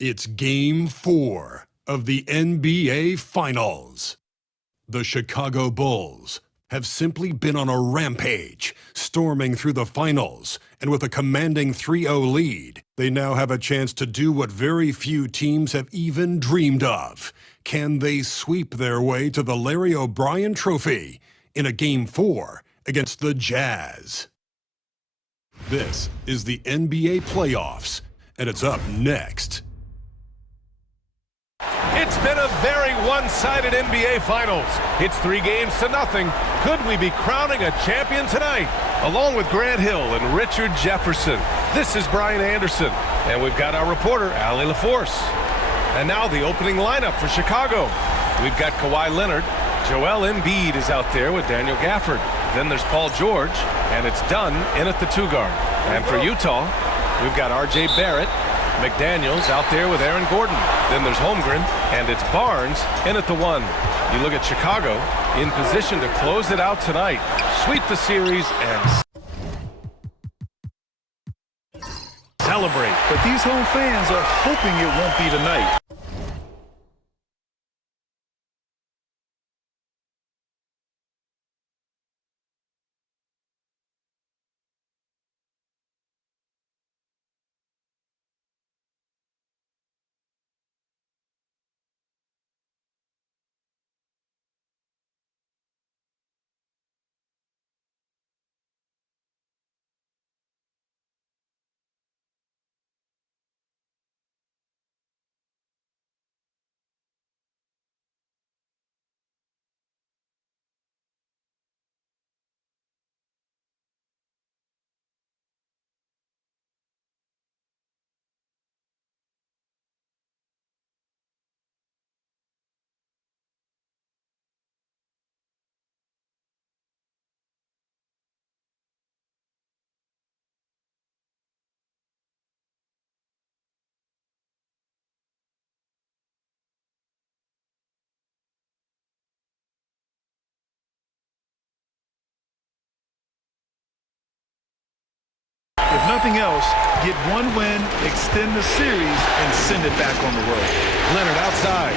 It's Game 4 of the NBA Finals. The Chicago Bulls have simply been on a rampage, storming through the finals, and with a commanding 3-0 lead, they now have a chance to do what very few teams have even dreamed of. Can they sweep their way to the Larry O'Brien Trophy in a Game 4 against the Jazz? This is the NBA playoffs, and it's up next. It's been a very one-sided NBA Finals. It's 3-0. Could we be crowning a champion tonight? Along with Grant Hill and Richard Jefferson, this is Brian Anderson, and we've got our reporter, Allie LaForce. And now the opening lineup for Chicago. We've got Kawhi Leonard. Joel Embiid is out there with Daniel Gafford. Then there's Paul George, and it's Dunn in at the 2-guard. And for Utah, we've got R.J. Barrett. McDaniels out there with Aaron Gordon. Then there's Holmgren, and it's Barnes in at the 1. You look at Chicago in position to close it out tonight, sweep the series, and celebrate. But these home fans are hoping it won't be tonight. If nothing else, get one win, extend the series, and send it back on the road. Leonard outside.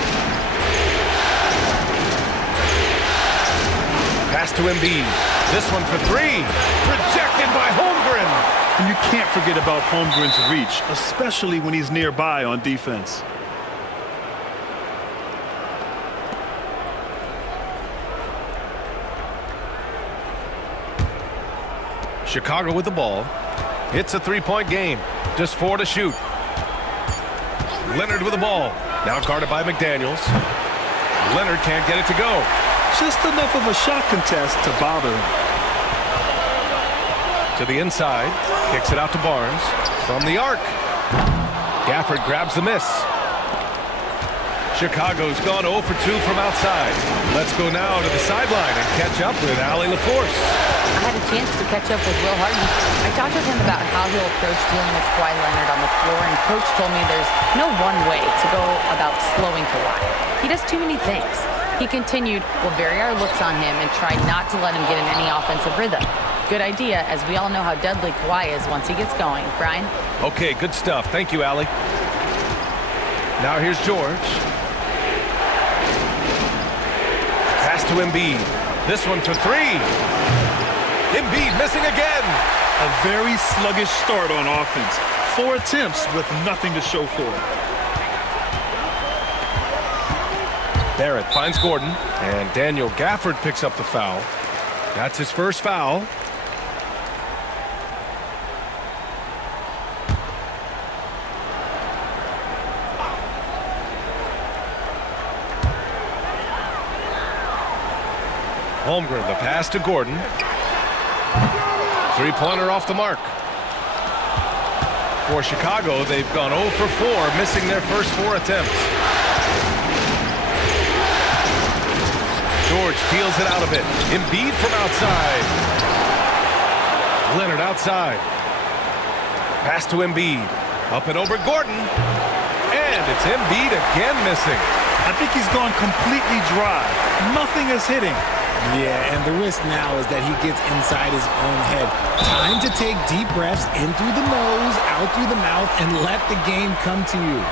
Pass to Embiid. This one for 3. Rejected by Holmgren. And you can't forget about Holmgren's reach, especially when he's nearby on defense. Chicago with the ball. It's a 3-point game. Just 4 to shoot. Leonard with the ball. Now guarded by McDaniels. Leonard can't get it to go. Just enough of a shot contest to bother him. To the inside. Kicks it out to Barnes. From the arc. Gafford grabs the miss. Chicago's gone 0 for 2 from outside. Let's go now to the sideline and catch up with Allie LaForce. I had a chance to catch up with Will Harden. I talked with him about how he'll approach dealing with Kawhi Leonard on the floor, and Coach told me there's no one way to go about slowing Kawhi. He does too many things. He continued, we'll vary our looks on him and try not to let him get in any offensive rhythm. Good idea, as we all know how deadly Kawhi is once he gets going. Brian? Okay, good stuff. Thank you, Allie. Now here's George. Pass to Embiid. This one for 3. Embiid missing again. A very sluggish start on offense. 4 attempts with nothing to show for it. Barrett finds Gordon, and Daniel Gafford picks up the foul. That's his first foul. Holmgren, the pass to Gordon. 3-pointer off the mark. For Chicago, they've gone 0 for 4, missing their first 4 attempts. George peels it out a bit. Embiid from outside. Leonard outside. Pass to Embiid. Up and over Gordon. And it's Embiid again missing. I think he's gone completely dry. Nothing is hitting. Yeah, and the risk now is that he gets inside his own head. Time to take deep breaths in through the nose, out through the mouth, and let the game come to you.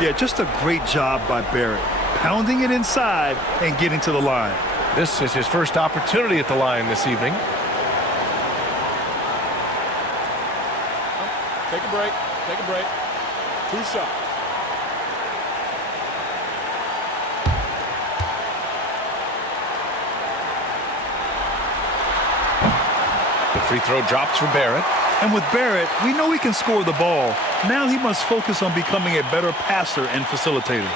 Yeah, just a great job by Barrett. Pounding it inside and getting to the line. This is his first opportunity at the line this evening. Take a break. Take a break. 2 shots. The free throw drops for Barrett. And with Barrett, we know he can score the ball. Now he must focus on becoming a better passer and facilitator.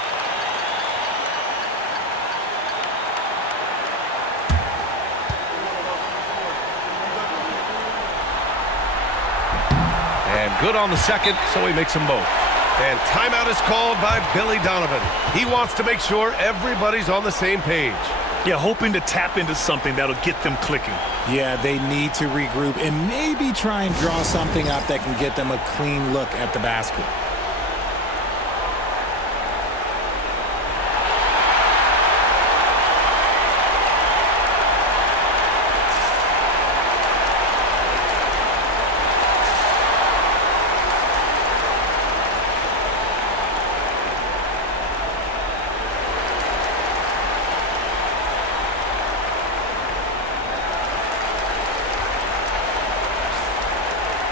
And good on the second, so he makes them both. And timeout is called by Billy Donovan. He wants to make sure everybody's on the same page. Yeah, hoping to tap into something that'll get them clicking. Yeah, they need to regroup and maybe try and draw something up that can get them a clean look at the basket.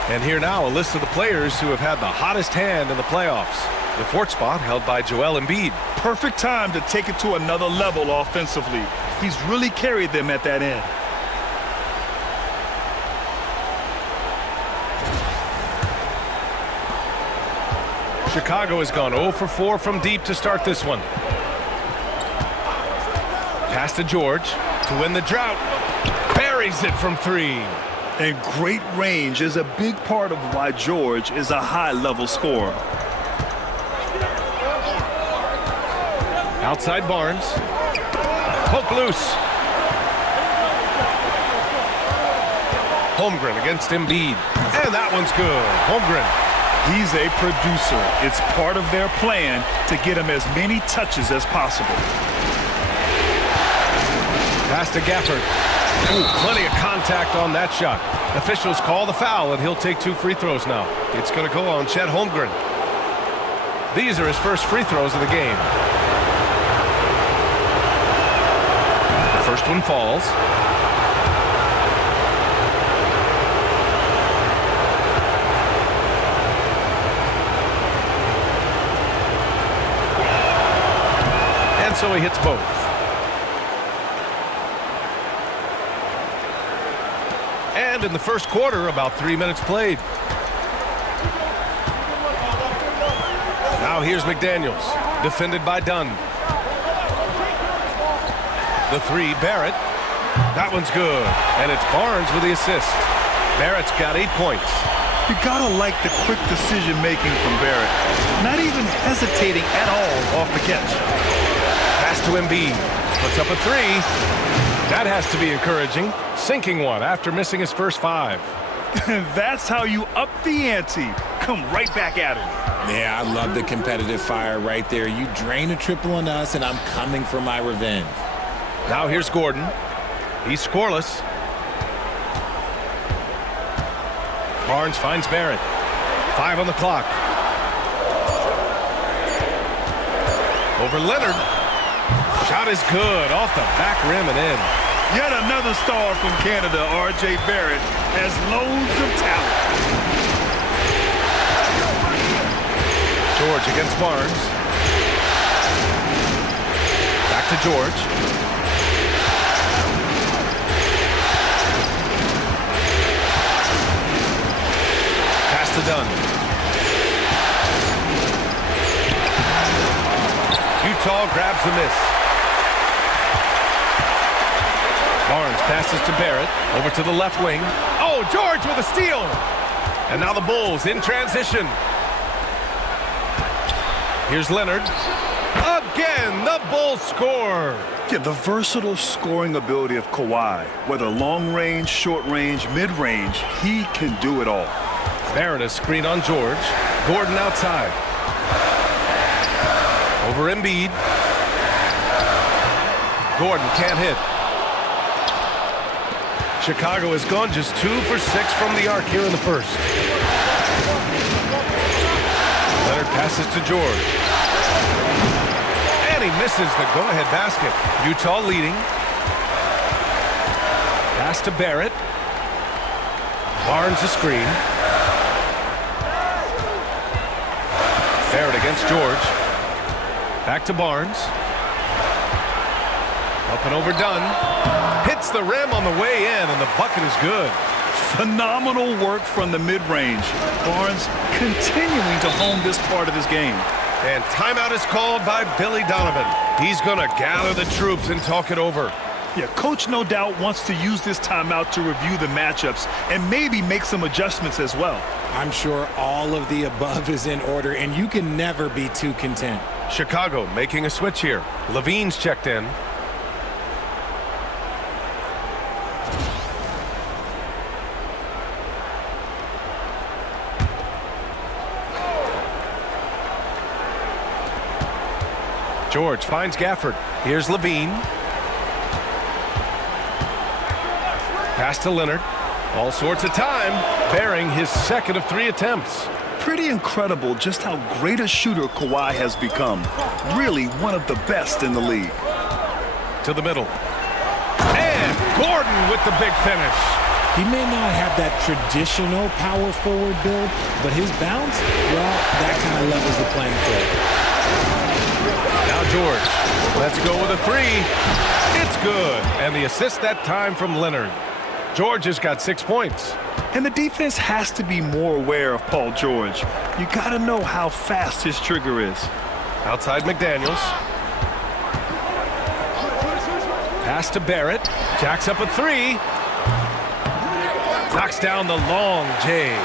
And here now, a list of the players who have had the hottest hand in the playoffs. The 4th spot held by Joel Embiid. Perfect time to take it to another level offensively. He's really carried them at that end. Chicago has gone 0 for 4 from deep to start this one. Pass to George to win the drought. Buries it from 3. And great range is a big part of why George is a high-level scorer. Outside Barnes. Poke loose. Holmgren against Embiid. And that one's good. Holmgren. He's a producer. It's part of their plan to get him as many touches as possible. Pass to Gafford. Ooh, plenty of contact on that shot. Officials call the foul, and he'll take 2 free throws now. It's going to go on Chet Holmgren. These are his first free throws of the game. The first one falls. And so he hits both. And in the first quarter, about 3 minutes played. Now here's McDaniels, defended by Dunn. The 3, Barrett. That one's good, and it's Barnes with the assist. Barrett's got 8 points. You gotta like the quick decision-making from Barrett. Not even hesitating at all off the catch. Pass to Embiid. Puts up a 3. That has to be encouraging. Sinking one after missing his first 5. That's how you up the ante. Come right back at him. Yeah, I love the competitive fire right there. You drain a triple on us, and I'm coming for my revenge. Now here's Gordon. He's scoreless. Barnes finds Barrett. 5 on the clock. Over Leonard. Shot is good. Off the back rim and in. Yet another star from Canada, R.J. Barrett, has loads of talent. George against Barnes. Back to George. Pass to Dunn. Utah grabs the miss. Barnes passes to Barrett. Over to the left wing. Oh, George with a steal. And now the Bulls in transition. Here's Leonard. Again, the Bulls score. Yeah, the versatile scoring ability of Kawhi. Whether long range, short range, mid-range, he can do it all. Barrett a screen on George. Gordon outside. Over Embiid. Gordon can't hit. Chicago has gone just 2 for 6 from the arc here in the first. Leonard passes to George. and he misses the go-ahead basket. Utah leading. Pass to Barrett. Barnes a screen. Barrett against George. Back to Barnes. Up and over Dunn. Hits the rim on the way in, and the bucket is good. Phenomenal work from the mid-range. Barnes continuing to hone this part of his game. And timeout is called by Billy Donovan. He's going to gather the troops and talk it over. Yeah, coach no doubt wants to use this timeout to review the matchups and maybe make some adjustments as well. I'm sure all of the above is in order, and you can never be too content. Chicago making a switch here. Levine's checked in. George finds Gafford. Here's Levine. Pass to Leonard. All sorts of time, bearing his second of 3 attempts. Pretty incredible just how great a shooter Kawhi has become. Really one of the best in the league. To the middle. And Gordon with the big finish. He may not have that traditional power forward build, but his bounce, well, that kind of levels the playing field. Now George, let's go with a 3. It's good. And the assist that time from Leonard. George has got 6 points. And the defense has to be more aware of Paul George. You got to know how fast his trigger is. Outside McDaniels. Pass to Barrett. Jacks up a 3. Knocks down the long J.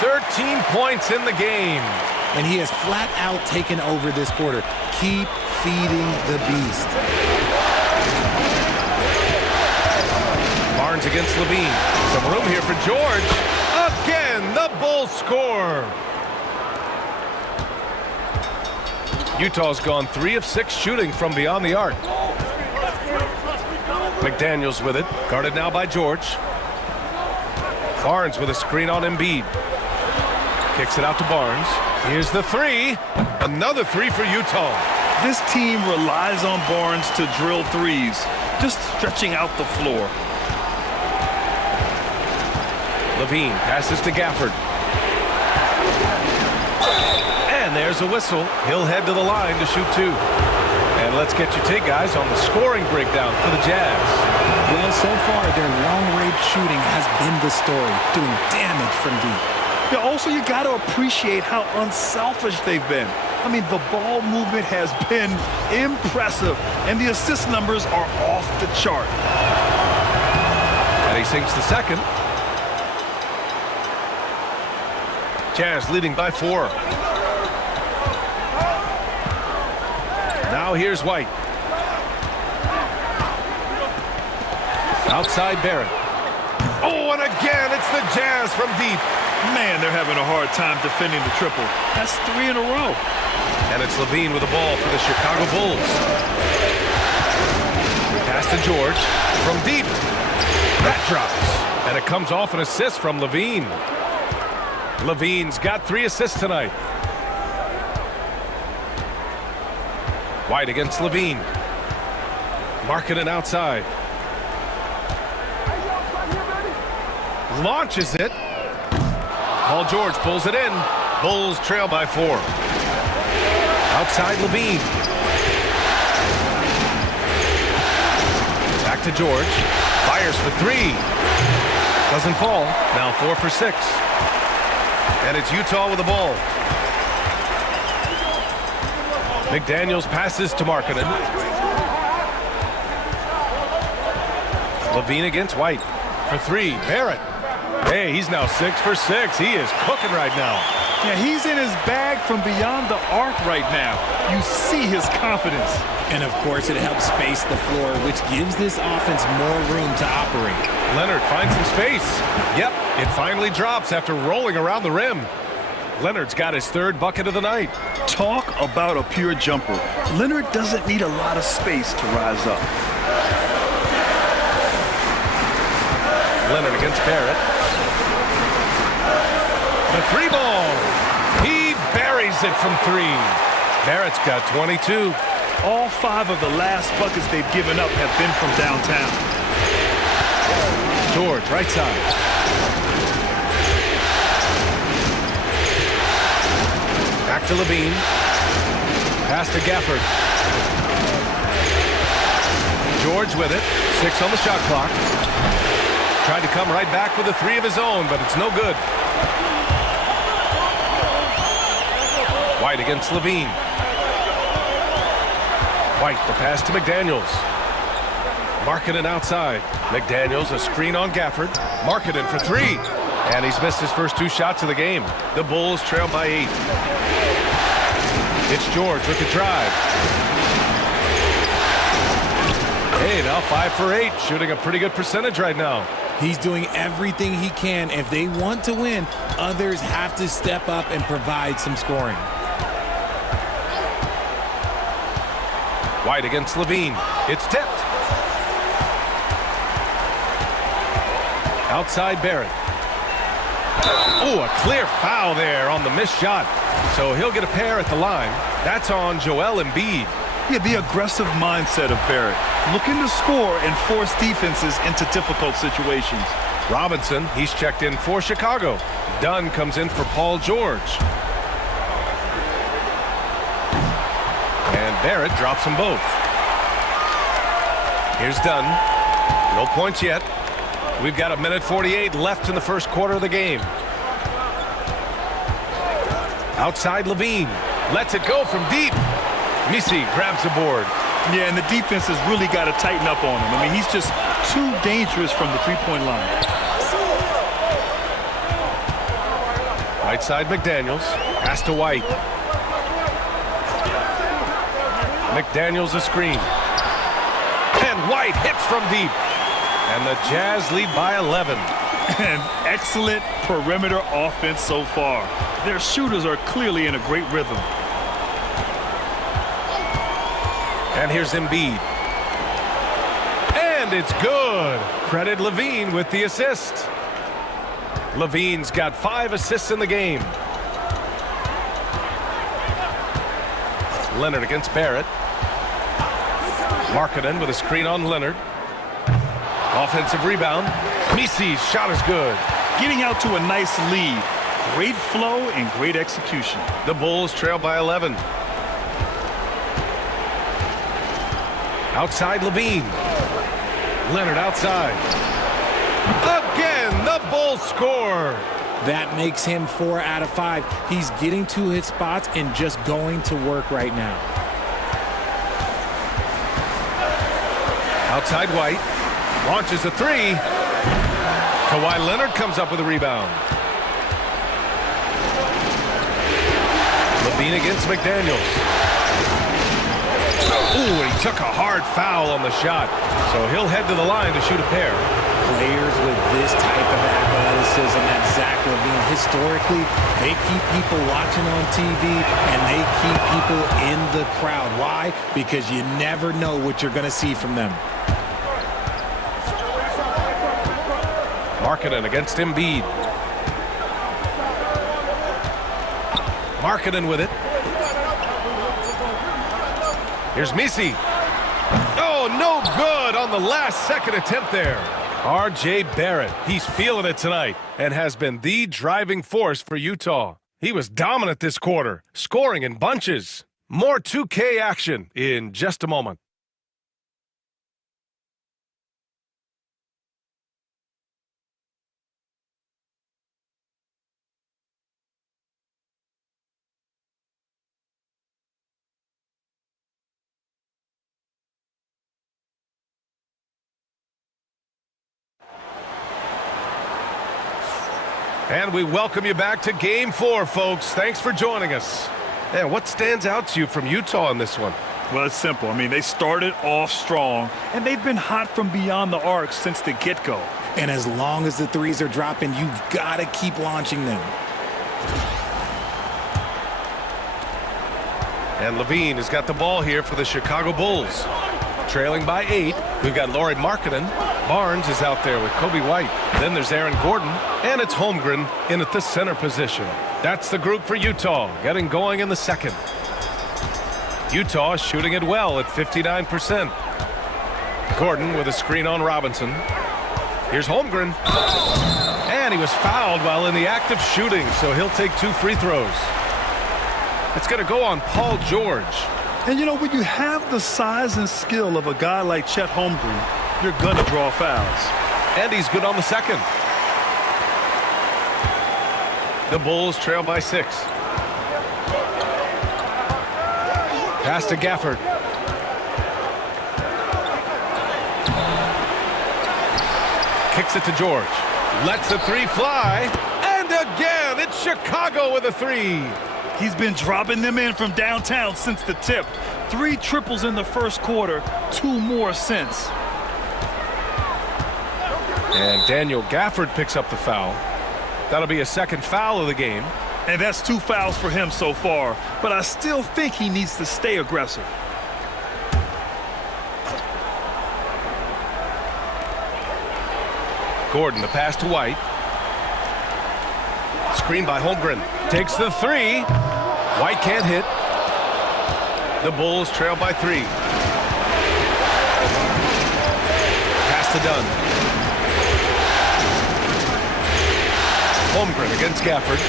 13 points in the game. And he has flat out taken over this quarter. Keep feeding the beast. Barnes against Levine. Some room here for George. Again, the Bulls score. Utah's gone 3 of 6 shooting from beyond the arc. McDaniels with it. Guarded now by George. Barnes with a screen on Embiid. Kicks it out to Barnes. Here's the 3. Another 3 for Utah. This team relies on Barnes to drill threes, just stretching out the floor. Levine passes to Gafford. And there's a whistle. He'll head to the line to shoot 2. And let's get your take, guys, on the scoring breakdown for the Jazz. Well, so far, their long-range shooting has been the story, doing damage from deep. Yeah, also, you got to appreciate how unselfish they've been. I mean, the ball movement has been impressive, and the assist numbers are off the chart. And he sinks the second. Jazz leading by 4. Now here's White. Outside Barrett. Oh, and again, it's the Jazz from deep. Man, they're having a hard time defending the triple. That's 3 in a row. And it's Levine with the ball for the Chicago Bulls. Pass to George from deep. That drops. And it comes off an assist from Levine. Levine's got 3 assists tonight. White against Levine. Markkanen outside. Launches it. Paul George pulls it in. Bulls trail by 4. Outside Levine. Back to George. Fires for 3. Doesn't fall. Now 4 for 6. And it's Utah with the ball. McDaniels passes to Markkanen. Levine against White. For 3. Barrett. Hey, he's now 6 for 6. He is cooking right now. Yeah, he's in his bag from beyond the arc right now. You see his confidence. And, of course, it helps space the floor, which gives this offense more room to operate. Leonard finds some space. Yep, it finally drops after rolling around the rim. Leonard's got his 3rd bucket of the night. Talk about a pure jumper. Leonard doesn't need a lot of space to rise up. Leonard against Barrett. The 3 ball. He buries it from 3. Barrett's got 22. All 5 of the last buckets they've given up have been from downtown. George, right side. Back to Levine. Pass to Gafford. George with it. 6 on the shot clock. Tried to come right back with a 3 of his own, but it's no good. White against Levine. White, the pass to McDaniels. Markkanen outside. McDaniels, a screen on Gafford. Markkanen for 3. And he's missed his first 2 shots of the game. The Bulls trail by 8. It's George with the drive. Hey, now 5 for 8. Shooting a pretty good percentage right now. He's doing everything he can. If they want to win, others have to step up and provide some scoring. White against Levine. It's tipped. Outside Barrett. Oh, a clear foul there on the missed shot. So he'll get a pair at the line. That's on Joel Embiid. Yeah, the aggressive mindset of Barrett, looking to score and force defenses into difficult situations. Robinson, he's checked in for Chicago. Dunn comes in for Paul George. And Barrett drops them both. Here's Dunn. No points yet. We've got 1:48 left in the first quarter of the game. Outside Levine. Lets it go from deep. Misi grabs the board. Yeah, and the defense has really got to tighten up on him. I mean, he's just too dangerous from the three-point line. Right side McDaniels. Pass to White. McDaniels a screen. And White hits from deep. And the Jazz lead by 11. And excellent perimeter offense so far. Their shooters are clearly in a great rhythm. And here's Embiid. And it's good. Credit Levine with the assist. Levine's got 5 assists in the game. Leonard against Barrett. Markkanen with a screen on Leonard. Offensive rebound. Misi's shot is good. Getting out to a nice lead. Great flow and great execution. The Bulls trail by 11. Outside Levine. Leonard outside. Again, the Bulls score. That makes him 4 out of 5. He's getting to his spots and just going to work right now. Outside White. Launches a 3. Kawhi Leonard comes up with a rebound. Levine against McDaniels. Ooh, he took a hard foul on the shot. So he'll head to the line to shoot a pair. Players with this type of athleticism at Zach LaVine, historically, they keep people watching on TV and they keep people in the crowd. Why? Because you never know what you're going to see from them. Markkanen against Embiid. Markkanen with it. Here's Misi. Oh, no good on the last second attempt there. R.J. Barrett, he's feeling it tonight and has been the driving force for Utah. He was dominant this quarter, scoring in bunches. More 2K action in just a moment. And we welcome you back to Game 4, folks. Thanks for joining us. Yeah, what stands out to you from Utah in this one? Well, it's simple. I mean, they started off strong, and they've been hot from beyond the arc since the get-go. And as long as the threes are dropping, you've got to keep launching them. And Levine has got the ball here for the Chicago Bulls. Trailing by 8, we've got Lauri Markkanen. Barnes is out there with Kobe White. Then there's Aaron Gordon, and it's Holmgren in at the center position. That's the group for Utah, getting going in the second. Utah shooting it well at 59%. Gordon with a screen on Robinson. Here's Holmgren. And he was fouled while in the act of shooting, so he'll take 2 free throws. It's going to go on Paul George. And you know, when you have the size and skill of a guy like Chet Holmgren, you're going to draw fouls. And he's good on the second. The Bulls trail by 6. Pass to Gafford. Kicks it to George. Lets a 3 fly. And again, it's Chicago with a 3. He's been dropping them in from downtown since the tip. 3 triples in the first quarter, 2 more since. And Daniel Gafford picks up the foul. That'll be a second foul of the game. And that's 2 fouls for him so far. But I still think he needs to stay aggressive. Gordon, the pass to White. Screen by Holmgren. Takes the 3. White can't hit. The Bulls trail by 3. Pass to Dunn. Holmgren against Gafford.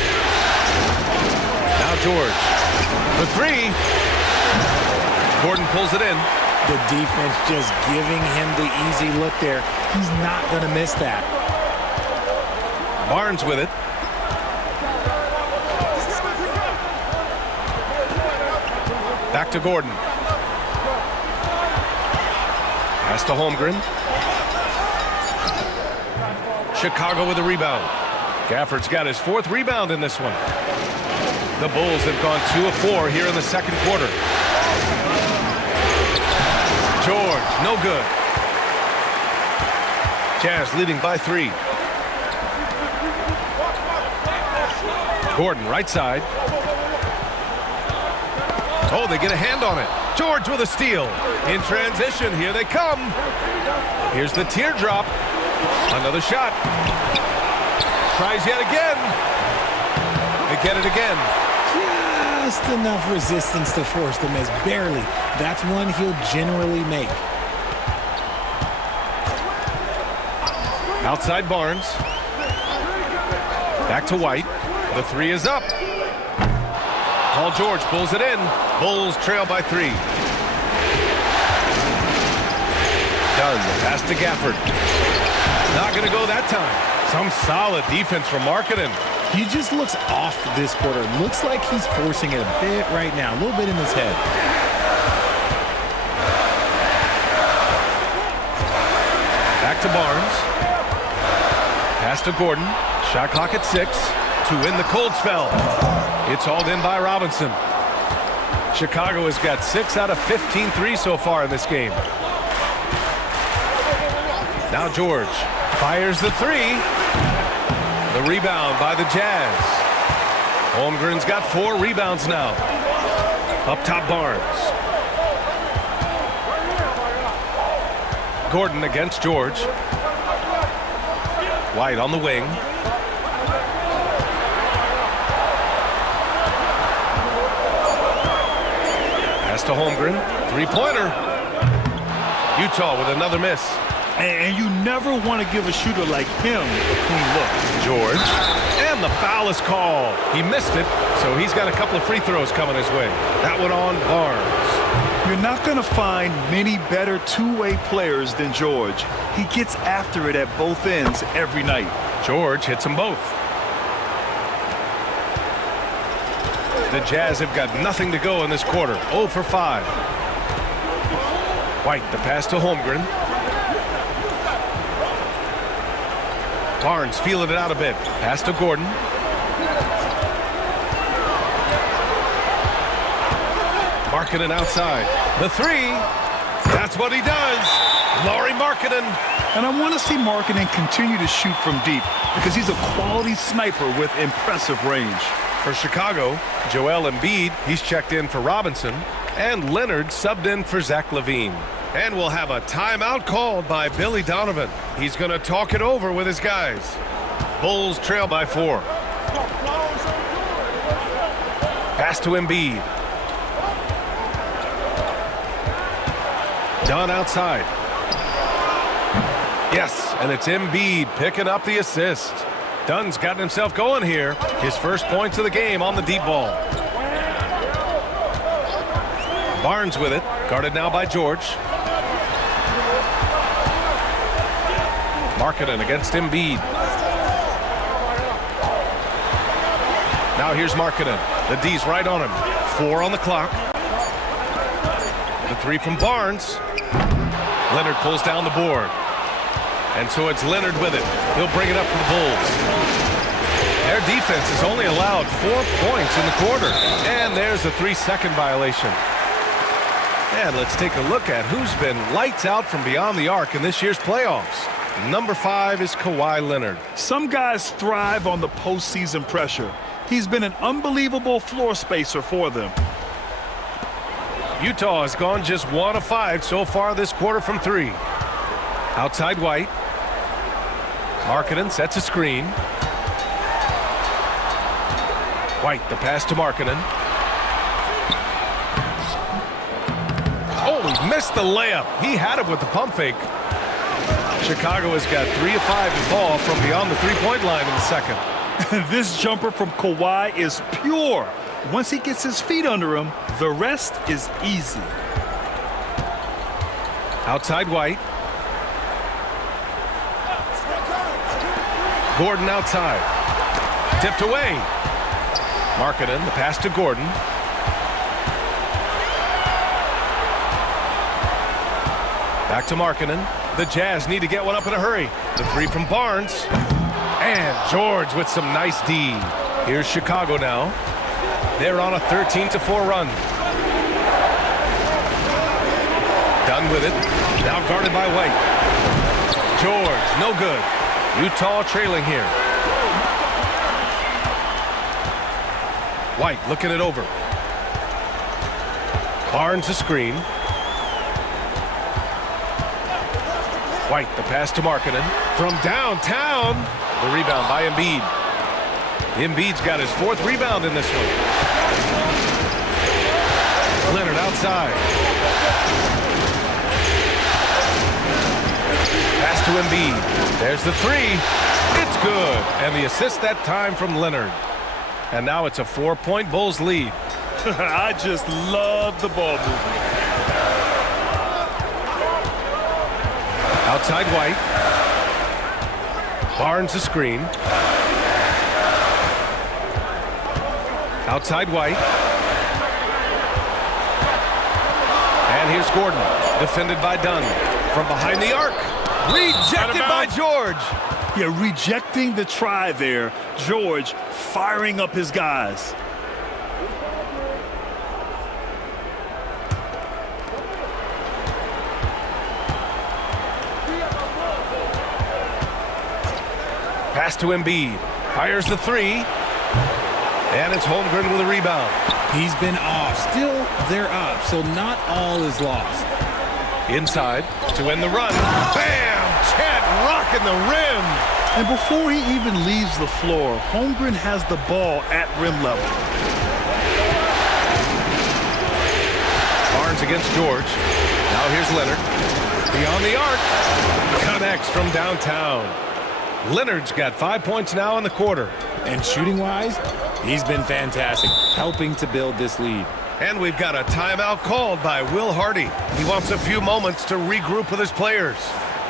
Now George. For 3. Gordon pulls it in. The defense just giving him the easy look there. He's not going to miss that. Barnes with it. Back to Gordon. Pass to Holmgren. Chicago with a rebound. Gafford's got his 4th rebound in this one. The Bulls have gone 2 of 4 here in the second quarter. George, no good. Jazz leading by 3. Gordon, right side. Oh, they get a hand on it. George with a steal. In transition, here they come. Here's the teardrop. Another shot. Tries yet again. They get it again. Just enough resistance to force the miss. Barely. That's one he'll generally make. Outside Barnes. Back to White. The 3 is up. Paul George pulls it in. Bulls trail by 3. Dunn, the pass to Gafford. Not going to go that time. Some solid defense from Markkanen. He just looks off this quarter. Looks like he's forcing it a bit right now. A little bit in his head. Back to Barnes. Pass to Gordon. Shot clock at 6 to win the cold spell. It's hauled in by Robinson. Chicago has got 6 out of 15 threes so far in this game. Now George fires the 3. The rebound by the Jazz. Holmgren's got 4 rebounds now. Up top Barnes. Gordon against George. White on the wing. Pass to Holmgren. 3-pointer. Utah with another miss. And you never want to give a shooter like him a clean look. George. And the foul is called. He missed it, so he's got a couple of free throws coming his way. That one on Barnes. You're not going to find many better two-way players than George. He gets after it at both ends every night. George hits them both. The Jazz have got nothing to go in this quarter. 0 for 5. White, the pass to Holmgren. Barnes feeling it out a bit. Pass to Gordon. Markkanen outside. The 3. That's what he does. Lauri Markkanen. And I want to see Markkanen continue to shoot from deep because he's a quality sniper with impressive range. For Chicago, Joel Embiid, he's checked in for Robinson. And Leonard subbed in for Zach LaVine. And we'll have a timeout called by Billy Donovan. He's going to talk it over with his guys. Bulls trail by 4. Pass to Embiid. Dunn outside. Yes, and it's Embiid picking up the assist. Dunn's gotten himself going here. His first points of the game on the deep ball. Barnes with it, guarded now by George. Markkanen against Embiid. Now here's Markkanen. The D's right on him. 4 on the clock. The 3 from Barnes. Leonard pulls down the board. And so it's Leonard with it. He'll bring it up for the Bulls. Their defense has only allowed 4 points in the quarter. And there's a 3-second violation. And let's take a look at who's been lights out from beyond the arc in this year's playoffs. Number 5 is Kawhi Leonard. Some guys thrive on the postseason pressure. He's been an unbelievable floor spacer for them. Utah has gone just 1 of 5 so far this quarter from 3. Outside White. Markkanen sets a screen. White, the pass to Markkanen. Oh, he missed the layup. He had it with the pump fake. Chicago has got 3 of 5 to fall from beyond the three-point line in the second. This jumper from Kawhi is pure. Once he gets his feet under him, the rest is easy. Outside White. Gordon outside. Tipped away. Markkanen, the pass to Gordon. Back to Markkanen. The Jazz need to get one up in a hurry. The 3 from Barnes. And George with some nice D. Here's Chicago now. They're on a 13-4 run. Dunn with it. Now guarded by White. George, no good. Utah trailing here. White looking it over. Barnes a screen. White, the pass to Markkanen. From downtown. The rebound by Embiid. Embiid's got his 4th rebound in this one. Leonard outside. Pass to Embiid. There's the 3. It's good. And the assist that time from Leonard. And now it's a 4-point Bulls lead. I just love the ball movement. Outside White. Barnes a screen. Outside White. And here's Gordon. Defended by Dunn. From behind the arc. Rejected by George. Yeah, rejecting the try there. George firing up his guys. Pass to Embiid. Fires the 3. And it's Holmgren with a rebound. He's been off. Still, they're up, so not all is lost. Inside to end the run. Bam! Chad rocking the rim. And before he even leaves the floor, Holmgren has the ball at rim level. Barnes against George. Now here's Leonard. Beyond the arc. Connects from downtown. Leonard's got 5 points now in the quarter. And shooting-wise, he's been fantastic, helping to build this lead. And we've got a timeout called by Will Hardy. He wants a few moments to regroup with his players.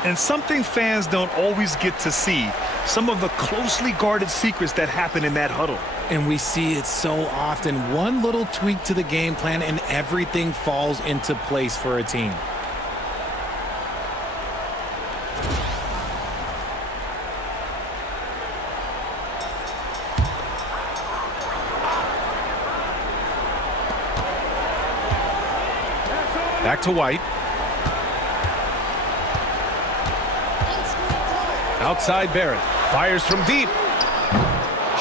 And something fans don't always get to see, some of the closely guarded secrets that happen in that huddle. And we see it so often. One little tweak to the game plan and everything falls into place for a team. Back to White. Outside Barrett. Fires from deep.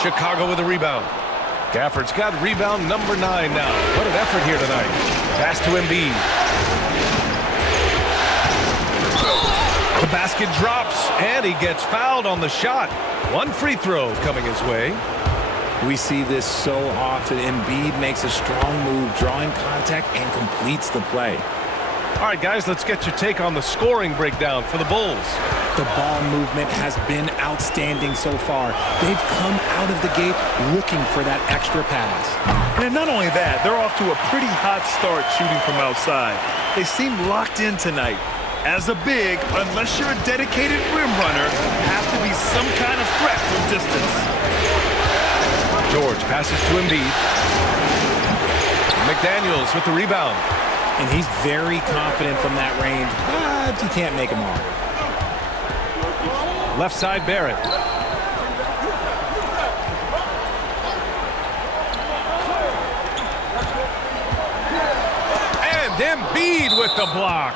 Chicago with a rebound. Gafford's got rebound number 9 now. What an effort here tonight. Pass to Embiid. The basket drops, and he gets fouled on the shot. One free throw coming his way. We see this so often. Embiid makes a strong move, drawing contact, and completes the play. All right, guys, let's get your take on the scoring breakdown for the Bulls. The ball movement has been outstanding so far. They've come out of the gate looking for that extra pass. And not only that, they're off to a pretty hot start shooting from outside. They seem locked in tonight. As a big, unless you're a dedicated rim runner, have to be some kind of threat from distance. George passes to Embiid. McDaniels with the rebound. And he's very confident from that range, but you can't make him all. Left side, Barrett. And Embiid with the block.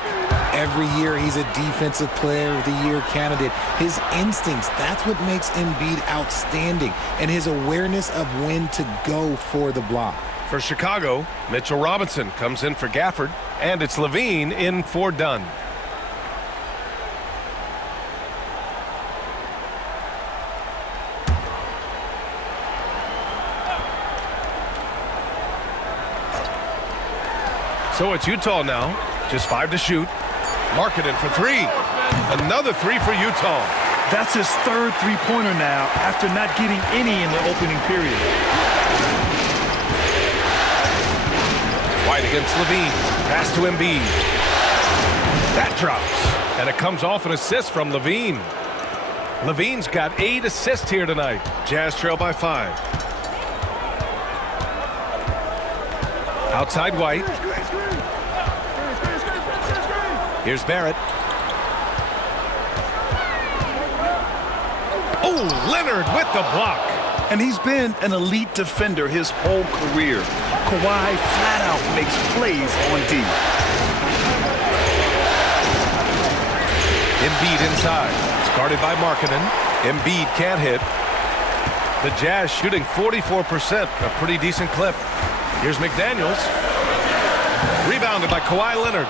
Every year he's a Defensive Player of the Year candidate. His instincts, that's what makes Embiid outstanding, and his awareness of when to go for the block. For Chicago, Mitchell Robinson comes in for Gafford, and it's Levine in for Dunn. So it's Utah now, just 5 to shoot. Markkanen for 3. Another 3 for Utah. That's his third three-pointer now after not getting any in the opening period. White against Levine. Pass to Embiid. That drops. And it comes off an assist from Levine. Levine's got 8 assists here tonight. Jazz trail by 5. Outside White. Here's Barrett. Oh, Leonard with the block. And he's been an elite defender his whole career. Kawhi flat out makes plays on D. Embiid inside. It's guarded by Markkanen. Embiid can't hit. The Jazz shooting 44%, a pretty decent clip. Here's McDaniels. Rebounded by Kawhi Leonard.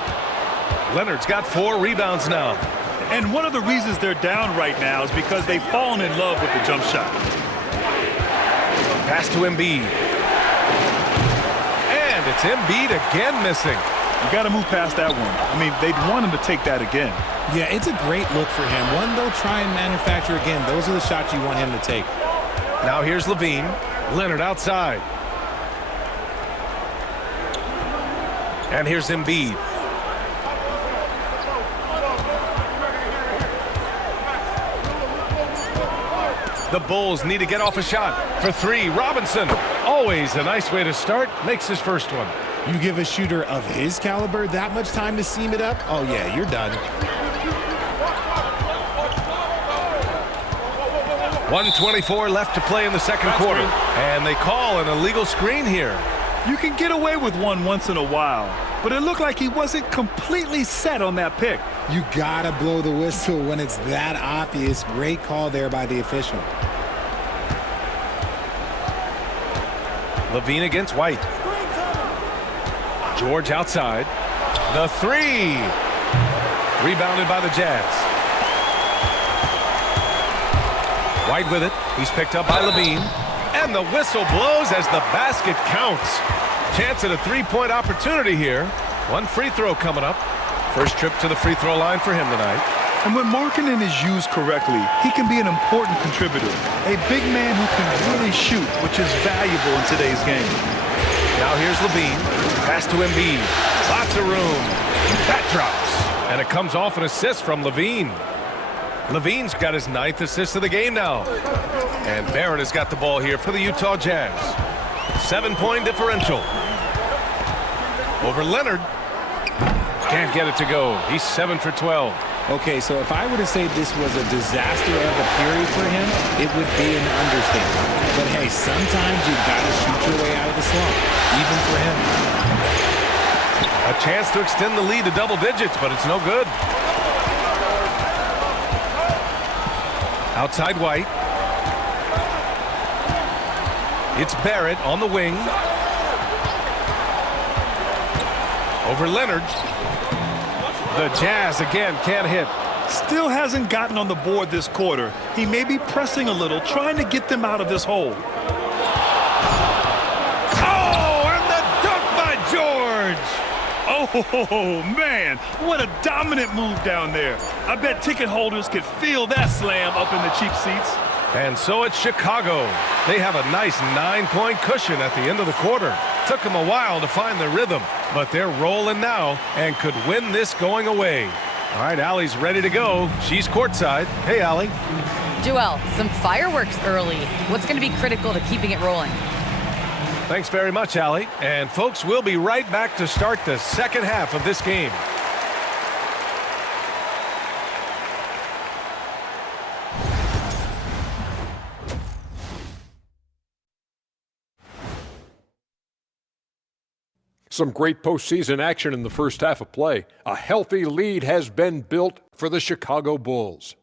Leonard's got 4 rebounds now. And one of the reasons they're down right now is because they've fallen in love with the jump shot. Pass to Embiid. And it's Embiid again missing. You got to move past that one. I mean, they'd want him to take that again. Yeah, it's a great look for him. One they'll try and manufacture again. Those are the shots you want him to take. Now here's Levine. Leonard outside. And here's Embiid. The Bulls need to get off a shot for 3. Robinson, always a nice way to start, makes his first one. You give a shooter of his caliber that much time to seam it up, oh yeah, you're done. 1:24 left to play in the second quarter. And they call an illegal screen here. You can get away with one once in a while, but it looked like he wasn't completely set on that pick. You gotta blow the whistle when it's that obvious. Great call there by the official. Levine against White. George outside. The 3. Rebounded by the Jazz. White with it. He's picked up by Levine. And the whistle blows as the basket counts. Chance at a 3-point opportunity here. 1 free throw coming up. First trip to the free throw line for him tonight. And when Markkanen is used correctly, he can be an important contributor. A big man who can really shoot, which is valuable in today's game. Now here's Levine. Pass to Embiid. Lots of room. That drops. And it comes off an assist from Levine. Levine's got his 9th assist of the game now. And Barrett has got the ball here for the Utah Jazz. 7-point differential. Over Leonard. Can't get it to go. He's 7 for 12. Okay, so if I were to say this was a disaster of a period for him, it would be an understatement. But hey, sometimes you gotta shoot your way out of the slump, even for him. A chance to extend the lead to double digits, but it's no good. Outside White. It's Barrett on the wing. Over Leonard. The Jazz again can't hit. Still hasn't gotten on the board this quarter. He may be pressing a little, trying to get them out of this hole. Oh, and the dunk by George. Oh, Oh, man, what a dominant move down there. I bet ticket holders could feel that slam up in the cheap seats. And so it's Chicago. They have a nice 9-point cushion at the end of the quarter. Took them a while to find their rhythm, but they're rolling now and could win this going away. All right, Allie's ready to go. She's courtside. Hey, Allie. Joel, some fireworks early. What's going to be critical to keeping it rolling? Thanks very much, Allie. And folks, we'll be right back to start the second half of this game. Some great postseason action in the first half of play. A healthy lead has been built for the Chicago Bulls.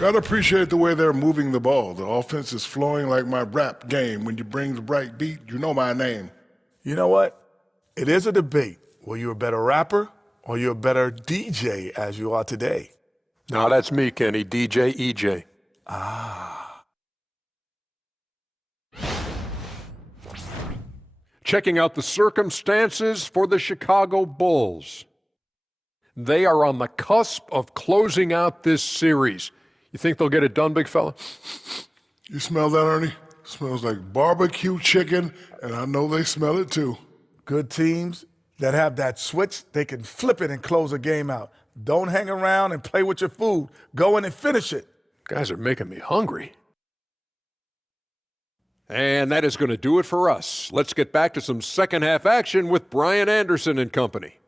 Gotta appreciate the way they're moving the ball. The offense is flowing like my rap game. When you bring the bright beat, you know my name. You know what? It is a debate. Were you a better rapper or you a better DJ as you are today? Now that's me, Kenny, DJ EJ. Checking out the circumstances for the Chicago Bulls. They are on the cusp of closing out this series. You think they'll get it done, big fella? You smell that, Ernie? Smells like barbecue chicken, and I know they smell it too. Good teams that have that switch, they can flip it and close a game out. Don't hang around and play with your food. Go in and finish it. Guys are making me hungry. And that is going to do it for us. Let's get back to some second half action with Brian Anderson and company.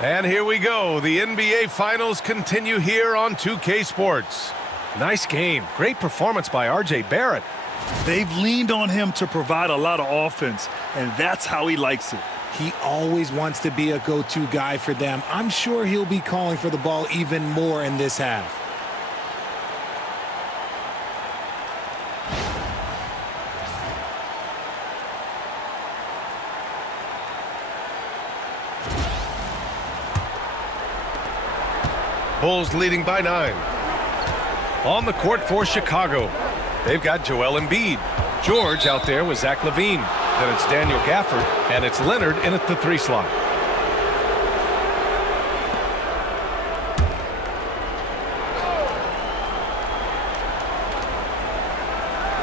And here we go. The NBA Finals continue here on 2K Sports. Nice game. Great performance by R.J. Barrett. They've leaned on him to provide a lot of offense, and that's how he likes it. He always wants to be a go-to guy for them. I'm sure he'll be calling for the ball even more in this half. Bulls leading by 9. On the court for Chicago, they've got Joel Embiid. George out there with Zach LaVine. Then it's Daniel Gafford, and it's Leonard in at the 3 slot.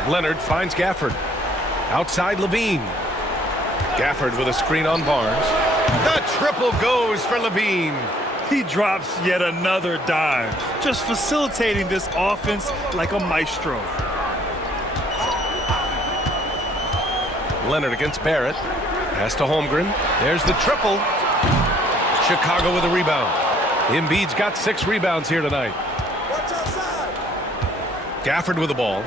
Leonard finds Gafford. Outside LaVine. Gafford with a screen on Barnes. The triple goes for LaVine. He drops yet another dime, just facilitating this offense like a maestro. Leonard against Barrett. Pass to Holmgren. There's the triple. Chicago with a rebound. Embiid's got 6 rebounds here tonight. Gafford with the ball.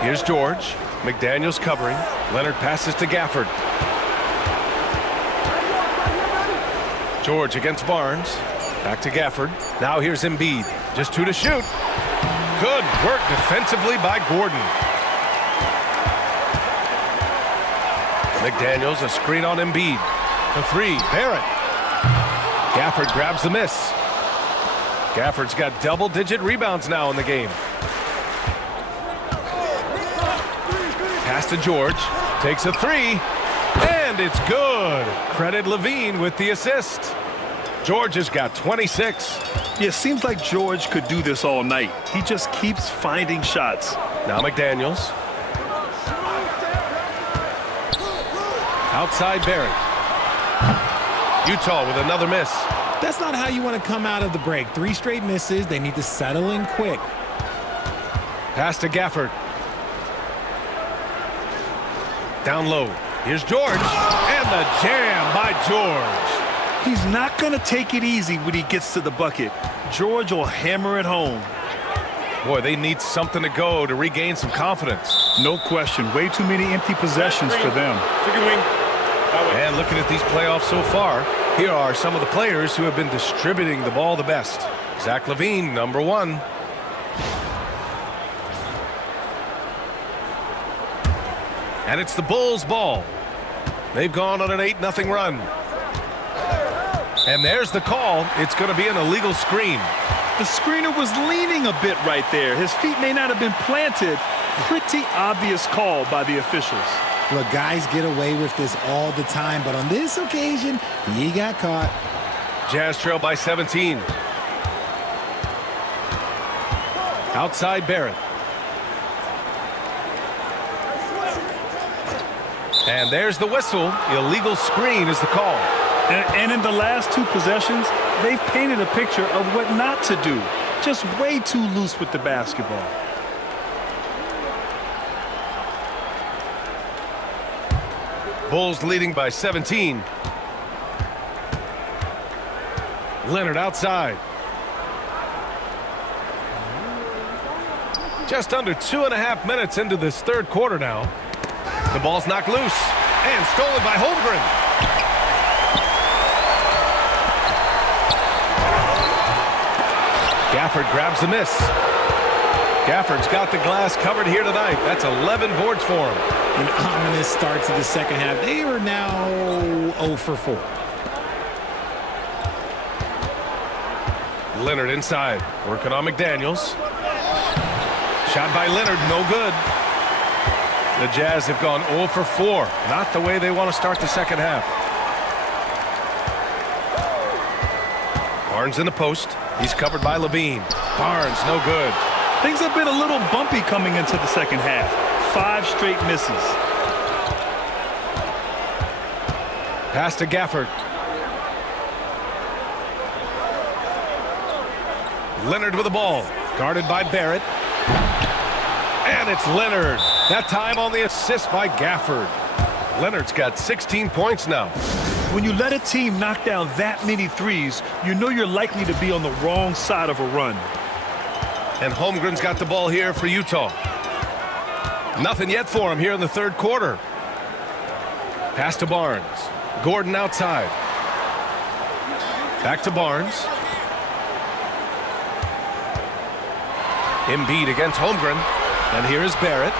Here's George. McDaniels covering. Leonard passes to Gafford. George against Barnes. Back to Gafford. Now here's Embiid. Just 2 to shoot. Good work defensively by Gordon. McDaniels, a screen on Embiid. The 3, Barrett. Gafford grabs the miss. Gafford's got double-digit rebounds now in the game. Pass to George. Takes a 3. And it's good. Credit LaVine with the assist. George has got 26. Yeah, it seems like George could do this all night. He just keeps finding shots. Now McDaniels. Outside Barrett. Utah with another miss. That's not how you want to come out of the break. 3 straight misses. They need to settle in quick. Pass to Gafford. Down low. Here's George. And the jam by George. He's not going to take it easy when he gets to the bucket. George will hammer it home. Boy, they need something to go to regain some confidence. No question. Way too many empty possessions for them. And looking at these playoffs so far, here are some of the players who have been distributing the ball the best. Zach LaVine, number 1. And it's the Bulls' ball. They've gone on an 8-0 run. And there's the call. It's going to be an illegal screen. The screener was leaning a bit right there. His feet may not have been planted. Pretty obvious call by the officials. Look, guys get away with this all the time, but on this occasion, he got caught. Jazz trail by 17. Outside Barrett. And there's the whistle. Illegal screen is the call. And in the last two possessions, they've painted a picture of what not to do. Just way too loose with the basketball. Bulls leading by 17. Leonard outside. Just under 2.5 minutes into this third quarter now. The ball's knocked loose and stolen by Holmgren. Gafford grabs the miss. Gafford's got the glass covered here tonight. That's 11 boards for him. An ominous start to the second half. They are now 0 for 4. Leonard inside, working on McDaniels. Shot by Leonard, no good. The Jazz have gone 0 for 4. Not the way they want to start the second half. Barnes in the post. He's covered by Levine. Barnes, no good. Things have been a little bumpy coming into the second half. 5 straight misses. Pass to Gafford. Leonard with the ball. Guarded by Barrett. And it's Leonard. That time on the assist by Gafford. Leonard's got 16 points now. When you let a team knock down that many threes, you know you're likely to be on the wrong side of a run. And Holmgren's got the ball here for Utah. Nothing yet for him here in the third quarter. Pass to Barnes. Gordon outside. Back to Barnes. Embiid against Holmgren. And here is Barrett.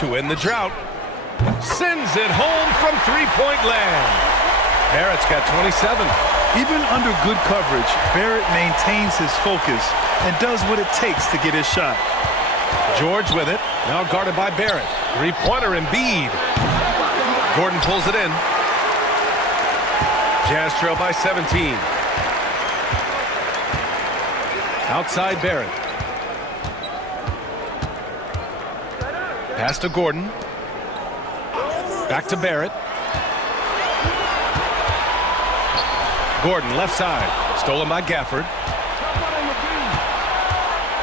To end the drought. Sends it home from three-point land. Barrett's got 27. Even under good coverage, Barrett maintains his focus and does what it takes to get his shot. George with it. Now guarded by Barrett. Three-pointer Embiid. Gordon pulls it in. Jazz trail by 17. Outside Barrett. Pass to Gordon. Back to Barrett. Gordon left side. Stolen by Gafford.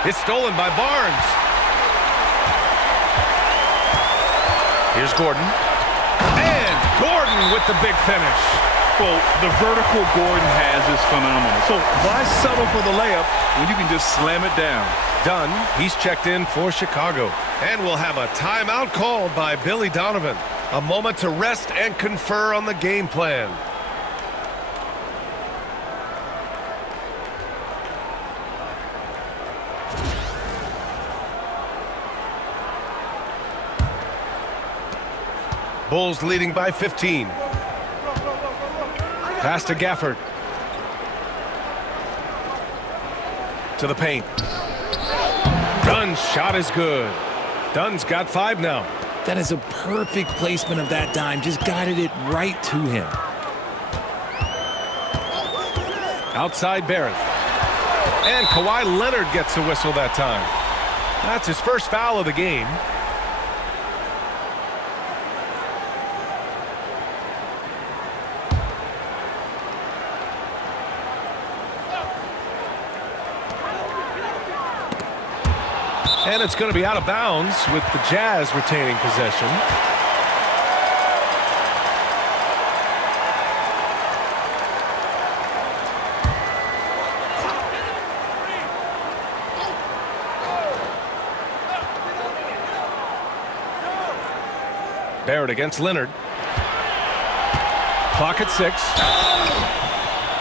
It's stolen by Barnes. Here's Gordon. And Gordon with the big finish. Well, the vertical Gordon has is phenomenal. So why settle for the layup when you can just slam it down? Done. He's checked in for Chicago. And we'll have a timeout called by Billy Donovan. A moment to rest and confer on the game plan. Bulls leading by 15. Pass to Gafford. To the paint. Dunn's shot is good. Dunn's got 5 now. That is a perfect placement of that dime. Just guided it right to him. Outside Barrett. And Kawhi Leonard gets a whistle that time. That's his first foul of the game. And it's going to be out of bounds with the Jazz retaining possession. Barrett against Leonard. Clock at 6.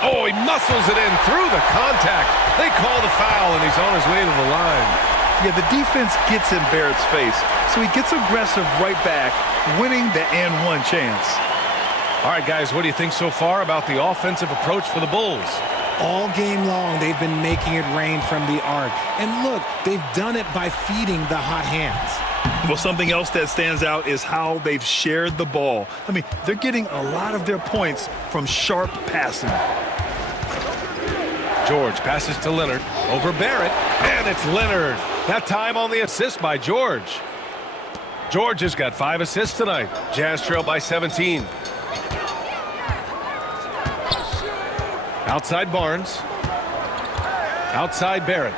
Oh, he muscles it in through the contact. They call the foul, and he's on his way to the line. Yeah, the defense gets in Barrett's face, so he gets aggressive right back, winning the and one chance. All right, guys, what do you think so far about the offensive approach for the Bulls? All game long, they've been making it rain from the arc. And look, they've done it by feeding the hot hands. Well, something else that stands out is how they've shared the ball. I mean, they're getting a lot of their points from sharp passing. George passes to Leonard over Barrett, and it's Leonard. That time on the assist by George. George has got 5 assists tonight. Jazz trail by 17. Outside Barnes. Outside Barrett.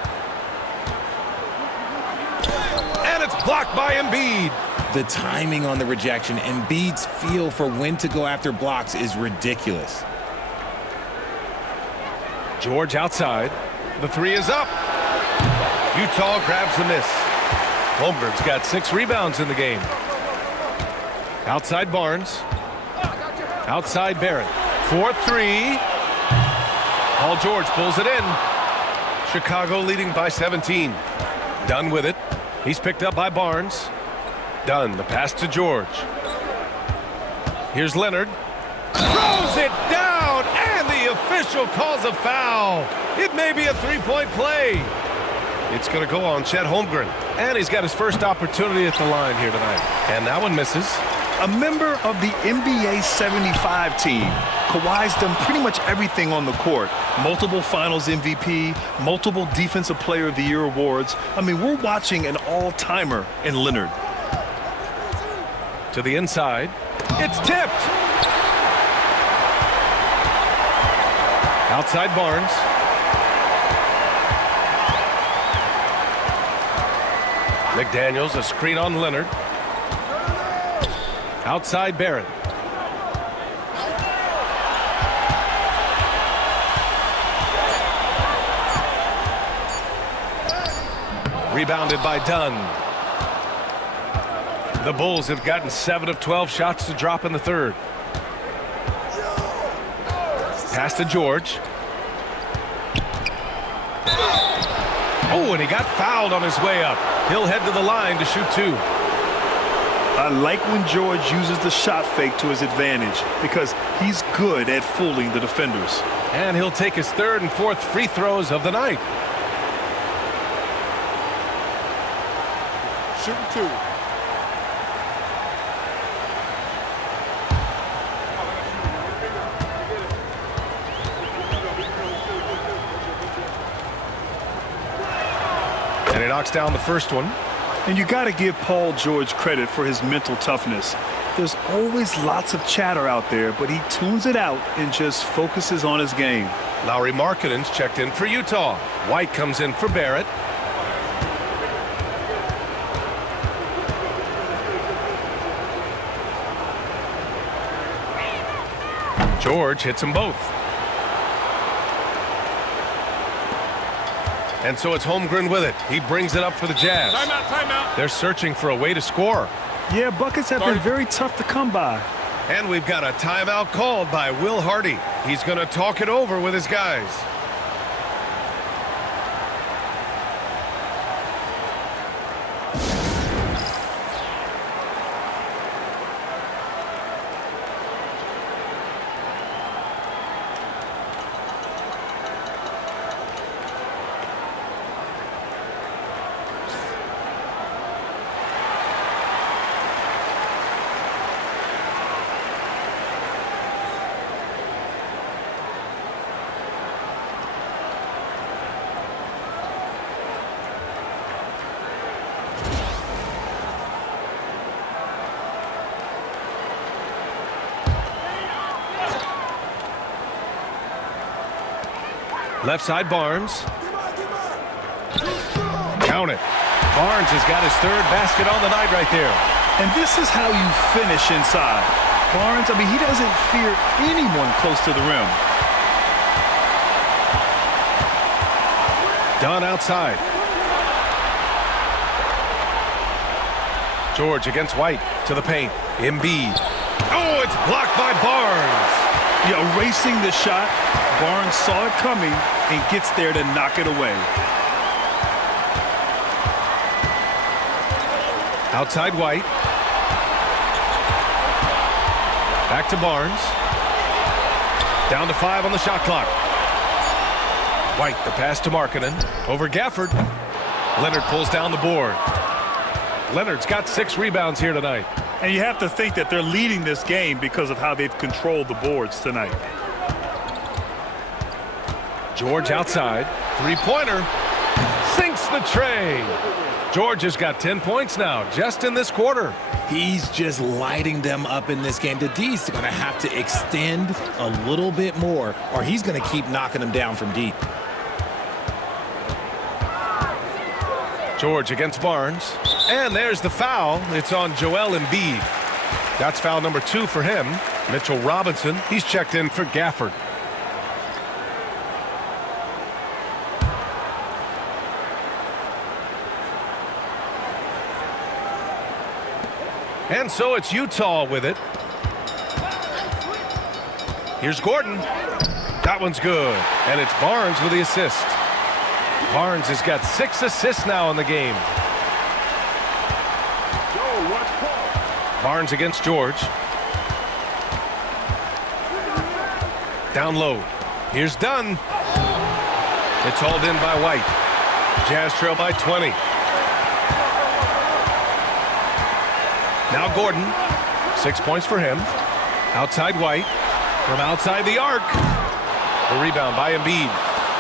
And it's blocked by Embiid. The timing on the rejection, Embiid's feel for when to go after blocks is ridiculous. George outside. The 3 is up. Utah grabs the miss. Holmgren's got 6 rebounds in the game. Outside Barnes. Outside Barrett. 4-3. Paul George pulls it in. Chicago leading by 17. Dunn with it. He's picked up by Barnes. Dunn, the pass to George. Here's Leonard. Throws it down, and the official calls a foul. It may be a 3-point play. It's going to go on Chet Holmgren. And he's got his first opportunity at the line here tonight. And that one misses. A member of the NBA 75 team, Kawhi's done pretty much everything on the court. Multiple Finals MVP, multiple Defensive Player of the Year awards. I mean, we're watching an all-timer in Leonard. To the inside. It's tipped. Outside Barnes. McDaniels, a screen on Leonard. Outside Barrett. Rebounded by Dunn. The Bulls have gotten 7 of 12 shots to drop in the third. Pass to George. Oh, and he got fouled on his way up. He'll head to the line to shoot 2. I like when George uses the shot fake to his advantage because he's good at fooling the defenders. And he'll take his 3rd and 4th free throws of the night. Shooting 2. And he knocks down the first one. And you got to give Paul George credit for his mental toughness. There's always lots of chatter out there, but he tunes it out and just focuses on his game. Lauri Markkanen's checked in for Utah. White comes in for Barrett. George hits them both. And so it's Holmgren with it. He brings it up for the Jazz. Timeout. They're searching for a way to score. Yeah, buckets have been very tough to come by. And we've got a timeout called by Will Hardy. He's going to talk it over with his guys. Left side Barnes. Count it. Barnes has got his 3rd basket on the night right there. And this is how you finish inside. Barnes, I mean, he doesn't fear anyone close to the rim. Dunn outside. George against White to the paint. Embiid. Oh, it's blocked by Barnes. Yeah, erasing the shot. Barnes saw it coming and gets there to knock it away. Outside White. Back to Barnes. Down to 5 on the shot clock. White, the pass to Markkanen. Over Gafford. Leonard pulls down the board. Leonard's got 6 rebounds here tonight. And you have to think that they're leading this game because of how they've controlled the boards tonight. George outside. Three-pointer. Sinks the tray. George has got 10 points now just in this quarter. He's just lighting them up in this game. The D's are going to have to extend a little bit more, or he's going to keep knocking them down from deep. George against Barnes. And there's the foul. It's on Joel Embiid. That's foul number 2 for him. Mitchell Robinson, he's checked in for Gafford. And so it's Utah with it. Here's Gordon. That one's good. And it's Barnes with the assist. Barnes has got 6 assists now in the game. Barnes against George. Down low. Here's Dunn. It's hauled in by White. Jazz trail by 20. Now Gordon. 6 points for him. Outside White. From outside the arc. The rebound by Embiid.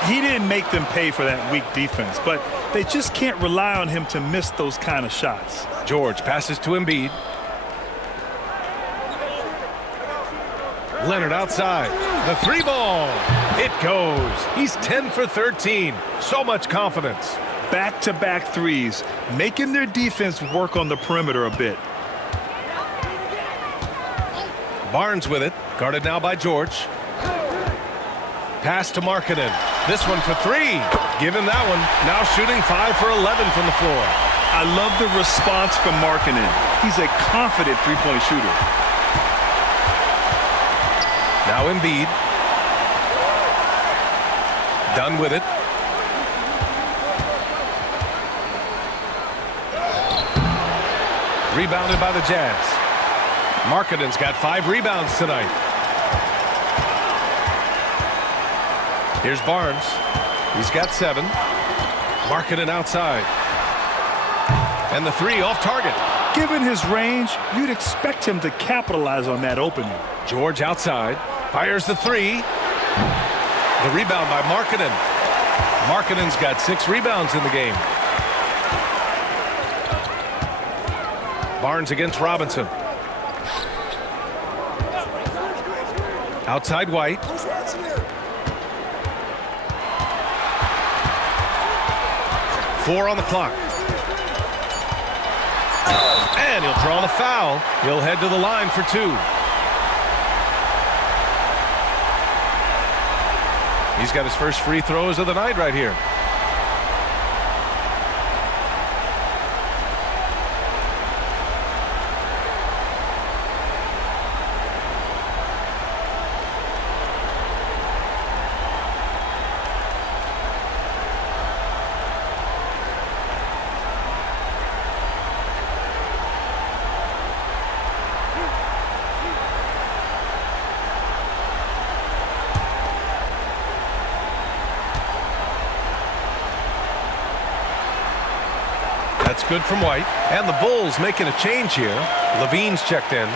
He didn't make them pay for that weak defense, but they just can't rely on him to miss those kind of shots. George passes to Embiid. Leonard outside. The 3-ball. It goes. He's 10 for 13. So much confidence. Back-to-back threes, making their defense work on the perimeter a bit. Barnes with it. Guarded now by George. Pass to Markkanen. This one for 3. Give him that one. Now shooting 5 for 11 from the floor. I love the response from Markkanen. He's a confident three-point shooter. Now Embiid. Done with it. Rebounded by the Jazz. Markkanen's got 5 rebounds tonight. Here's Barnes. He's got 7. Markkanen outside. And the 3 off target. Given his range, you'd expect him to capitalize on that opening. George outside. Fires the 3. The rebound by Markkanen. Markkanen's got 6 rebounds in the game. Barnes against Robinson. Outside White. Four on the clock. And he'll draw the foul. He'll head to the line for 2. He's got his first free throws of the night right here. That's good from White. And the Bulls making a change here. Levine's checked in.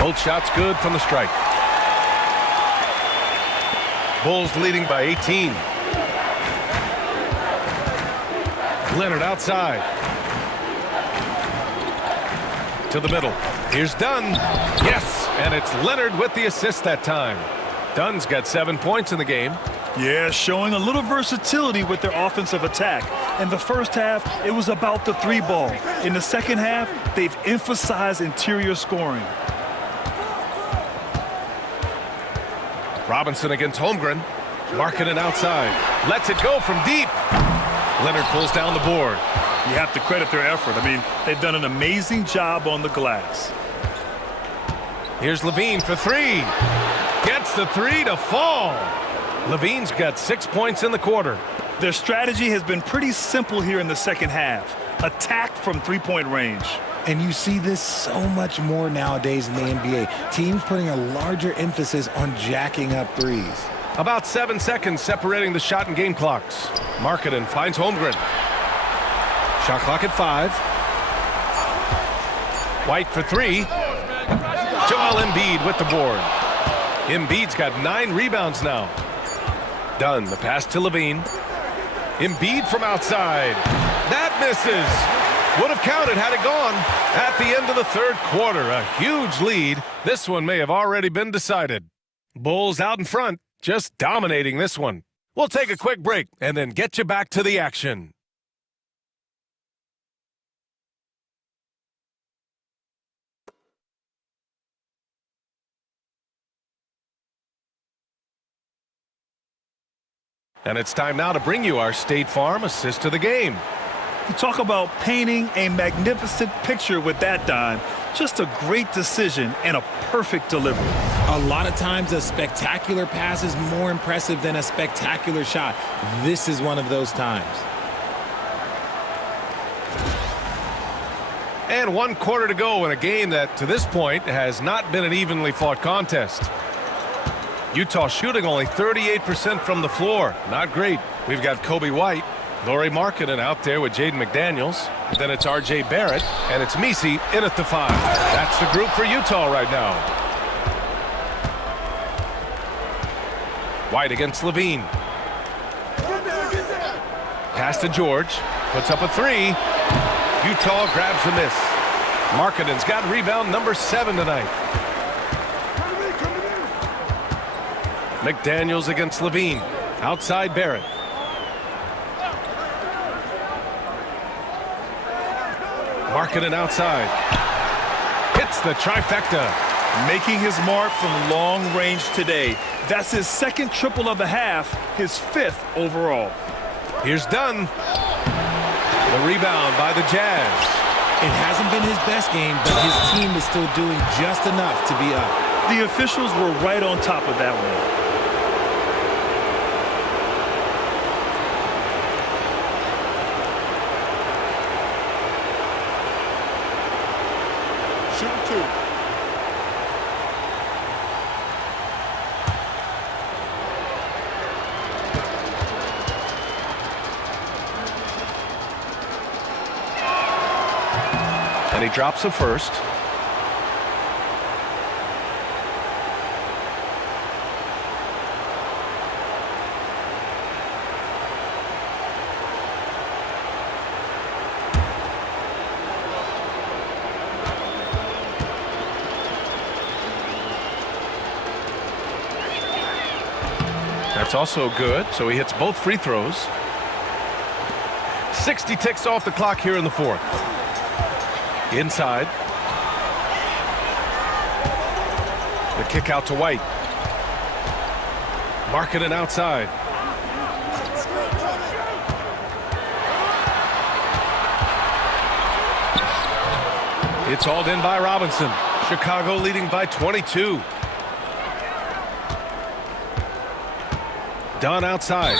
Both shots good from the strike. Bulls leading by 18. Leonard outside. To the middle. Here's Dunn. Yes, and it's Leonard with the assist that time. Dunn's got 7 points in the game. Yeah, showing a little versatility with their offensive attack. In the first half, it was about the 3-ball. In the second half, they've emphasized interior scoring. Robinson against Holmgren. Markkanen outside. Lets it go from deep. Leonard pulls down the board. You have to credit their effort. I mean, they've done an amazing job on the glass. Here's Levine for three. Gets the three to fall. Levine's got 6 points in the quarter. Their strategy has been pretty simple here in the second half. Attack from three-point range. And you see this so much more nowadays in the NBA. Teams putting a larger emphasis on jacking up threes. About 7 seconds separating the shot and game clocks. Markkanen finds Holmgren. Shot clock at 5. White for three. Joel Embiid with the board. Embiid's got 9 rebounds now. Dunn, the pass to Levine. Embiid from outside. That misses. Would have counted had it gone. At the end of the third quarter, a huge lead. This one may have already been decided. Bulls out in front, just dominating this one. We'll take a quick break and then get you back to the action. And it's time now to bring you our State Farm assist to the game. You talk about painting a magnificent picture with that dime. Just a great decision and a perfect delivery. A lot of times a spectacular pass is more impressive than a spectacular shot. This is one of those times. And 1 quarter to go in a game that, to this point, has not been an evenly fought contest. Utah shooting only 38% from the floor. Not great. We've got Kobe White, Lauri Markkanen out there with Jaden McDaniels. Then it's R.J. Barrett, and it's Messi in at the 5. That's the group for Utah right now. White against Levine. Pass to George. Puts up a 3. Utah grabs the miss. Markkanen's got rebound number 7 tonight. McDaniels against Levine. Outside Barrett. Markkanen outside. Hits the trifecta. Making his mark from long range today. That's his second triple of the half, his 5th overall. Here's Dunn. The rebound by the Jazz. It hasn't been his best game, but his team is still doing just enough to be up. The officials were right on top of that one. And he drops a first. That's also good, so he hits both free throws. 60 ticks off the clock here in the fourth. Inside. The kick out to White. Markkanen outside. It's hauled in by Robinson. Chicago leading by 22. Dunn outside.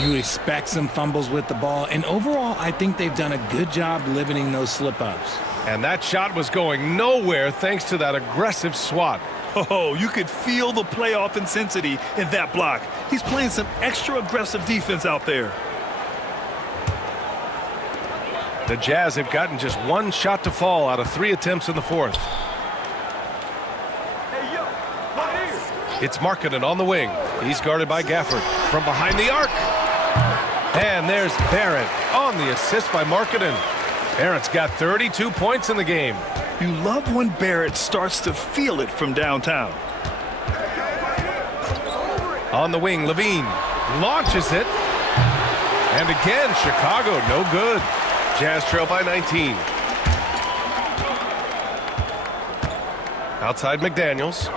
You expect some fumbles with the ball, and overall, I think they've done a good job limiting those slip-ups. And that shot was going nowhere thanks to that aggressive swat. Oh, you could feel the playoff intensity in that block. He's playing some extra aggressive defense out there. The Jazz have gotten just 1 shot to fall out of 3 attempts in the fourth. It's Markkanen on the wing. He's guarded by Gafford. From behind the arc. And there's Barrett on the assist by Markkanen. Barrett's got 32 points in the game. You love when Barrett starts to feel it from downtown. On the wing, Levine launches it. And again, Chicago no good. Jazz trail by 19. Outside McDaniels.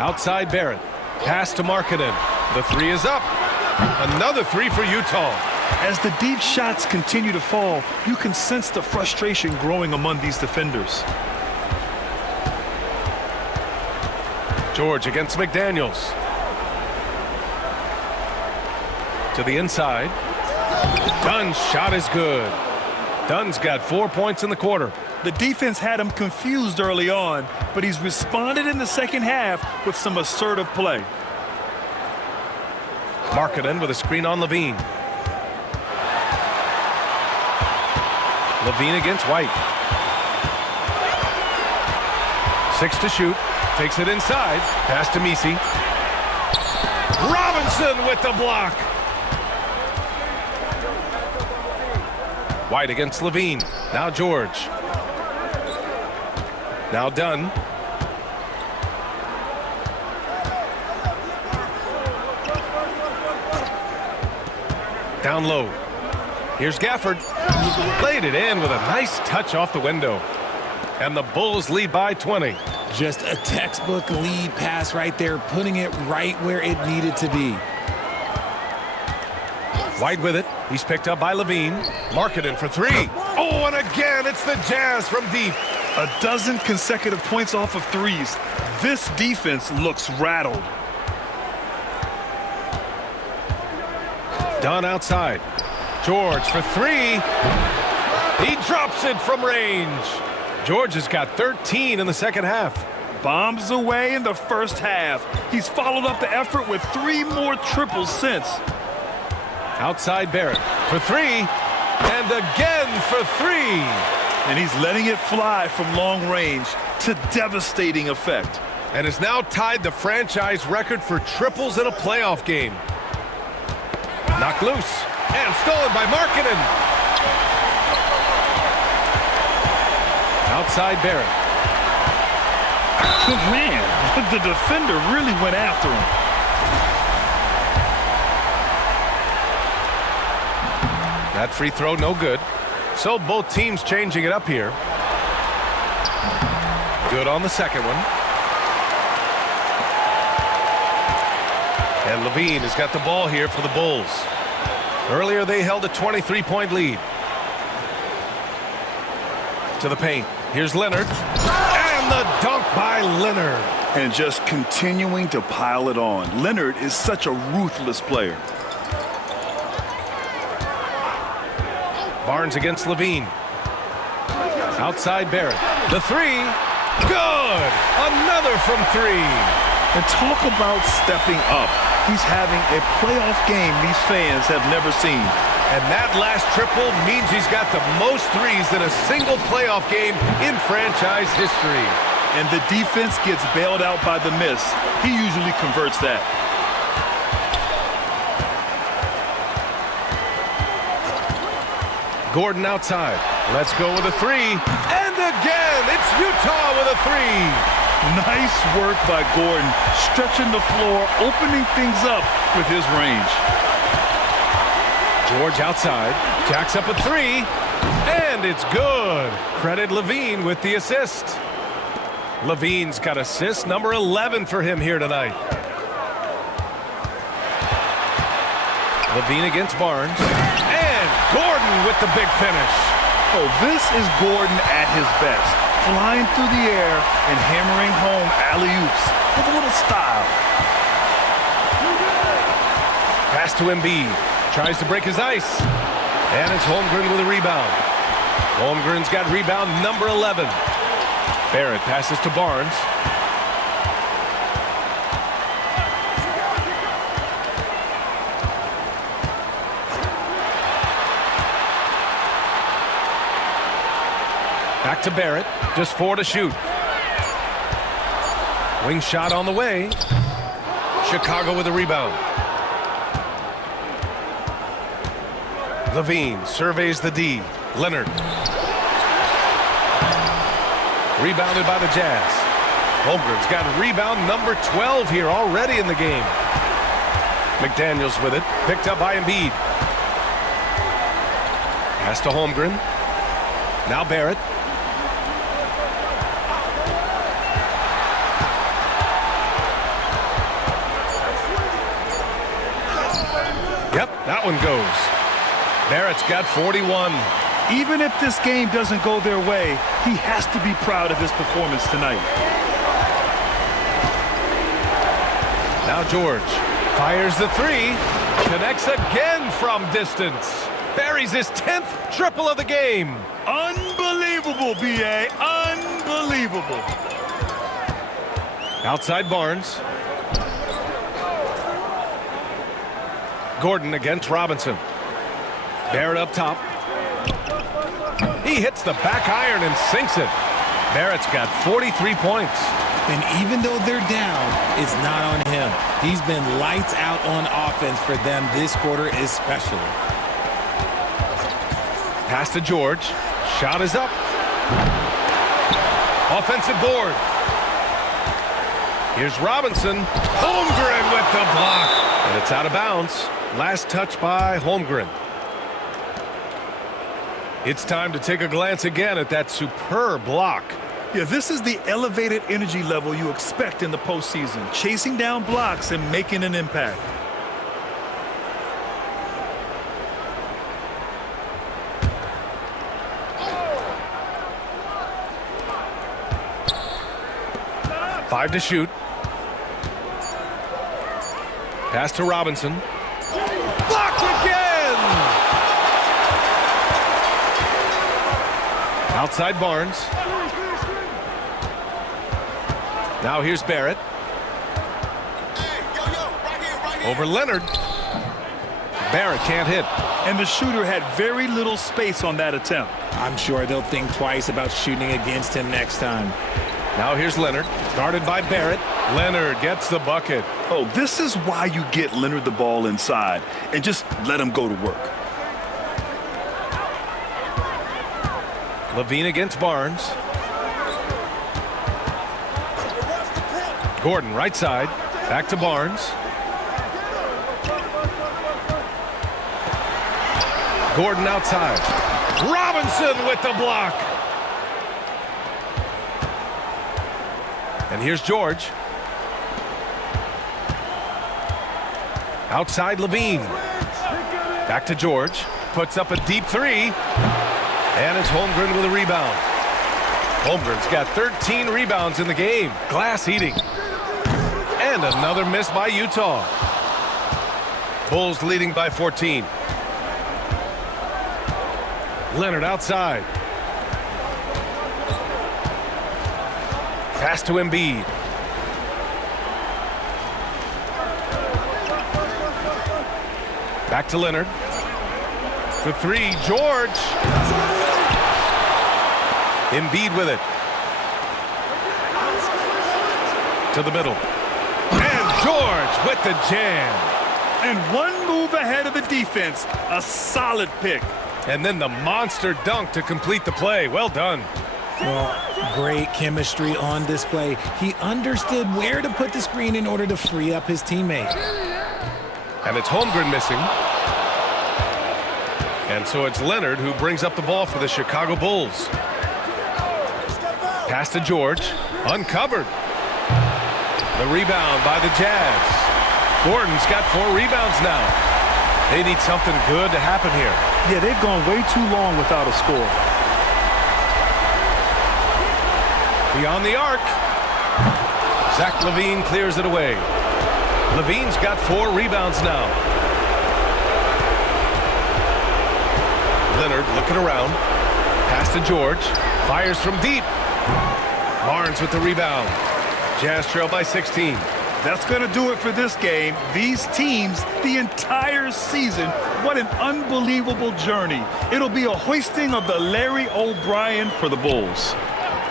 Outside Barrett. Pass to Markkanen. The three is up. Another three for Utah. As the deep shots continue to fall, you can sense the frustration growing among these defenders. George against McDaniels. To the inside. Dunn's shot is good. Dunn's got 4 points in the quarter. The defense had him confused early on, but he's responded in the second half with some assertive play. Markkanen with a screen on Levine. Levine against White. 6 to shoot. Takes it inside. Pass to Misi. Robinson with the block. White against Levine. Now George. Now Dunn. Down low. Here's Gafford. Played it in with a nice touch off the window. And the Bulls lead by 20. Just a textbook lead pass right there, putting it right where it needed to be. White with it. He's picked up by Levine. Markkanen for three. Oh, and again, it's the Jazz from deep. A dozen consecutive points off of threes. This defense looks rattled. Dunn outside. George for three. He drops it from range. George has got 13 in the second half. Bombs away in the first half. He's followed up the effort with 3 more triples since. Outside Barrett for three. And again for three. And he's letting it fly from long range to devastating effect. And has now tied the franchise record for triples in a playoff game. Knocked loose. And stolen by Markkanen. Outside Barrett. Man, the defender really went after him. That free throw no good. So both teams changing it up here. Good on the second one. And Levine has got the ball here for the Bulls. Earlier they held a 23-point lead. To the paint. Here's Leonard. And the dunk by Leonard. And just continuing to pile it on. Leonard is such a ruthless player. Barnes against Levine. Outside Barrett. The three. Good. Another from three. And talk about stepping up. He's having a playoff game these fans have never seen. And that last triple means he's got the most threes in a single playoff game in franchise history. And the defense gets bailed out by the miss. He usually converts that. Gordon outside. Let's go with a three. And again, it's Utah with a three. Nice work by Gordon, stretching the floor, opening things up with his range. George outside, jacks up a three, and it's good. Credit Levine with the assist. Levine's got assist number 11 for him here tonight. Levine against Barnes, and Gordon with the big finish. Oh, this is Gordon at his best. Flying through the air and hammering home alley-oops with a little style. Pass to Embiid. Tries to break his ice. And it's Holmgren with a rebound. Holmgren's got rebound number 11. Barrett passes to Barnes. Back to Barrett. Just 4 to shoot. Wing shot on the way. Chicago with a rebound. Levine surveys the D. Leonard. Rebounded by the Jazz. Holmgren's got a rebound number 12 here already in the game. McDaniels with it. Picked up by Embiid. Pass to Holmgren. Now Barrett. Yep, that one goes. Barrett's got 41. Even if this game doesn't go their way, he has to be proud of his performance tonight. Now George fires the three. Connects again from distance. Buries his 10th triple of the game. Unbelievable, B.A. Unbelievable. Outside Barnes. Gordon against Robinson. Barrett up top. He hits the back iron and sinks it. Barrett's got 43 points. And even though they're down, it's not on him. He's been lights out on offense for them this quarter especially. Pass to George. Shot is up. Offensive board. Here's Robinson. Holmgren with the block. And it's out of bounds. Last touch by Holmgren. It's time to take a glance again at that superb block. Yeah, this is the elevated energy level you expect in the postseason. Chasing down blocks and making an impact. Five to shoot. Pass to Robinson. Blocked again! Outside Barnes. Now here's Barrett. Over Leonard. Barrett can't hit. And the shooter had very little space on that attempt. I'm sure they'll think twice about shooting against him next time. Now here's Leonard, guarded by Barrett. Leonard gets the bucket. Oh, this is why you get Leonard the ball inside and just let him go to work. Levine against Barnes. Gordon right side, back to Barnes. Gordon outside. Robinson with the block. And here's George. Outside Levine. Back to George. Puts up a deep three. And it's Holmgren with a rebound. Holmgren's got 13 rebounds in the game. Glass eating. And another miss by Utah. Bulls leading by 14. Leonard outside. Pass to Embiid. Back to Leonard. For three, George. Embiid with it. To the middle. And George with the jam. And one move ahead of the defense. A solid pick. And then the monster dunk to complete the play. Well done. Well, great chemistry on display. He understood where to put the screen in order to free up his teammate. And it's Holmgren missing. And so it's Leonard who brings up the ball for the Chicago Bulls. Pass to George. Uncovered. The rebound by the Jazz. Gordon's got 4 rebounds now. They need something good to happen here. Yeah, they've gone way too long without a score. Beyond the arc. Zach LaVine clears it away. LaVine's got 4 rebounds now. Leonard looking around. Pass to George. Fires from deep. Barnes with the rebound. Jazz trail by 16. That's going to do it for this game. These teams, the entire season, what an unbelievable journey. It'll be a hoisting of the Larry O'Brien for the Bulls.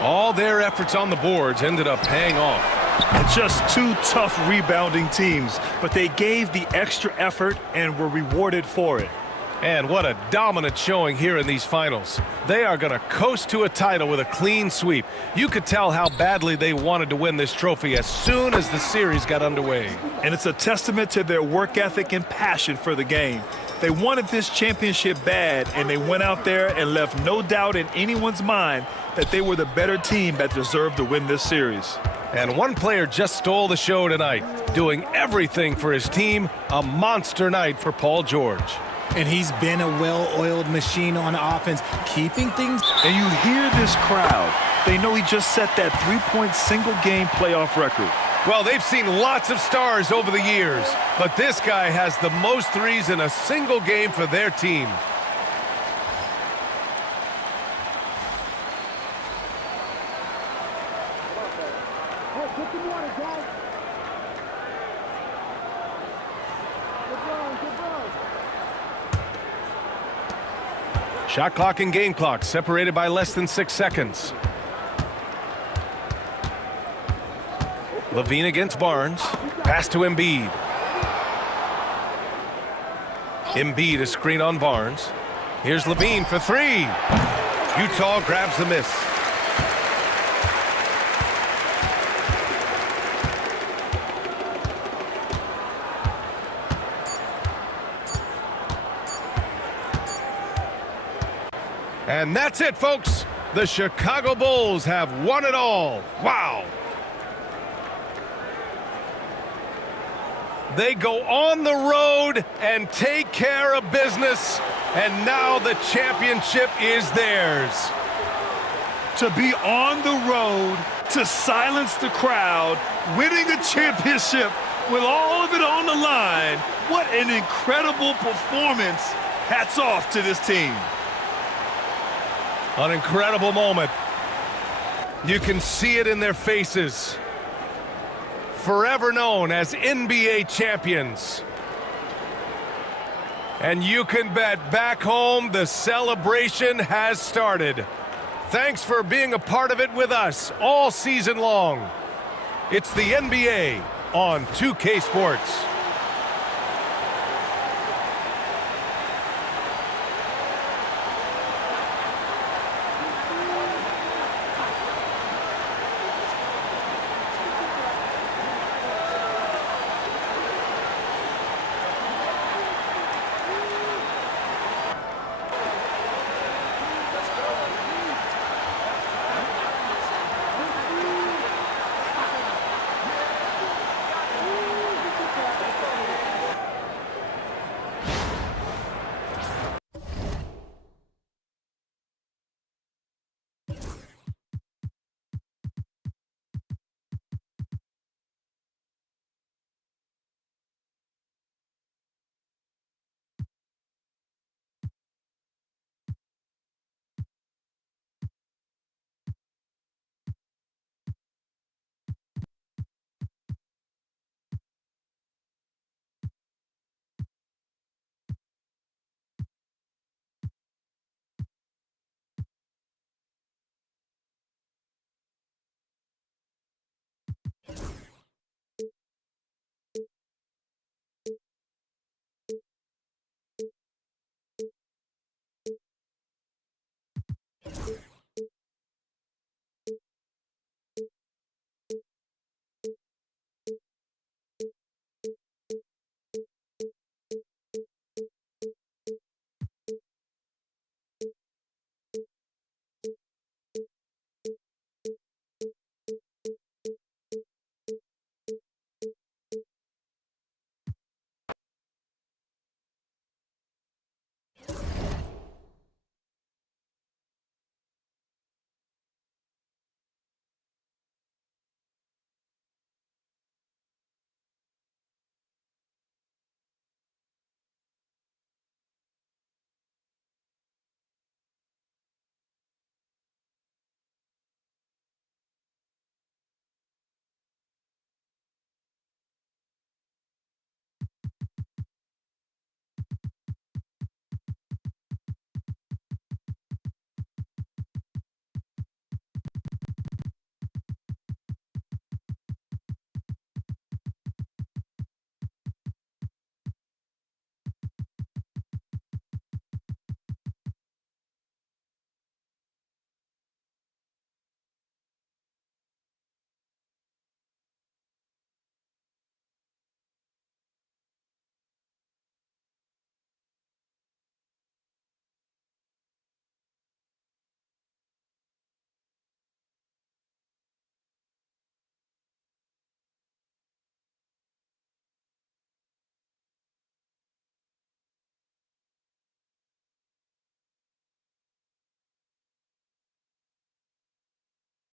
All their efforts on the boards ended up paying off. It's just 2 tough rebounding teams, but they gave the extra effort and were rewarded for it. And what a dominant showing here in these finals. They are going to coast to a title with a clean sweep. You could tell how badly they wanted to win this trophy as soon as the series got underway. And it's a testament to their work ethic and passion for the game. They wanted this championship bad, and they went out there and left no doubt in anyone's mind that they were the better team that deserved to win this series. And one player just stole the show tonight, doing everything for his team. A monster night for Paul George. And he's been a well-oiled machine on offense, keeping things. And you hear this crowd. They know he just set that three-point single-game playoff record. Well, they've seen lots of stars over the years, but this guy has the most threes in a single game for their team. Shot clock and game clock separated by less than 6 seconds. Levine against Barnes. Pass to Embiid. Embiid a screen on Barnes. Here's Levine for three. Utah grabs the miss. And that's it, folks. The Chicago Bulls have won it all. Wow. They go on the road and take care of business, and now the championship is theirs. To be on the road, to silence the crowd, winning a championship with all of it on the line, what an incredible performance. Hats off to this team. An incredible moment. You can see it in their faces. Forever known as NBA champions. And you can bet back home the celebration has started. Thanks for being a part of it with us all season long. It's the NBA on 2K Sports.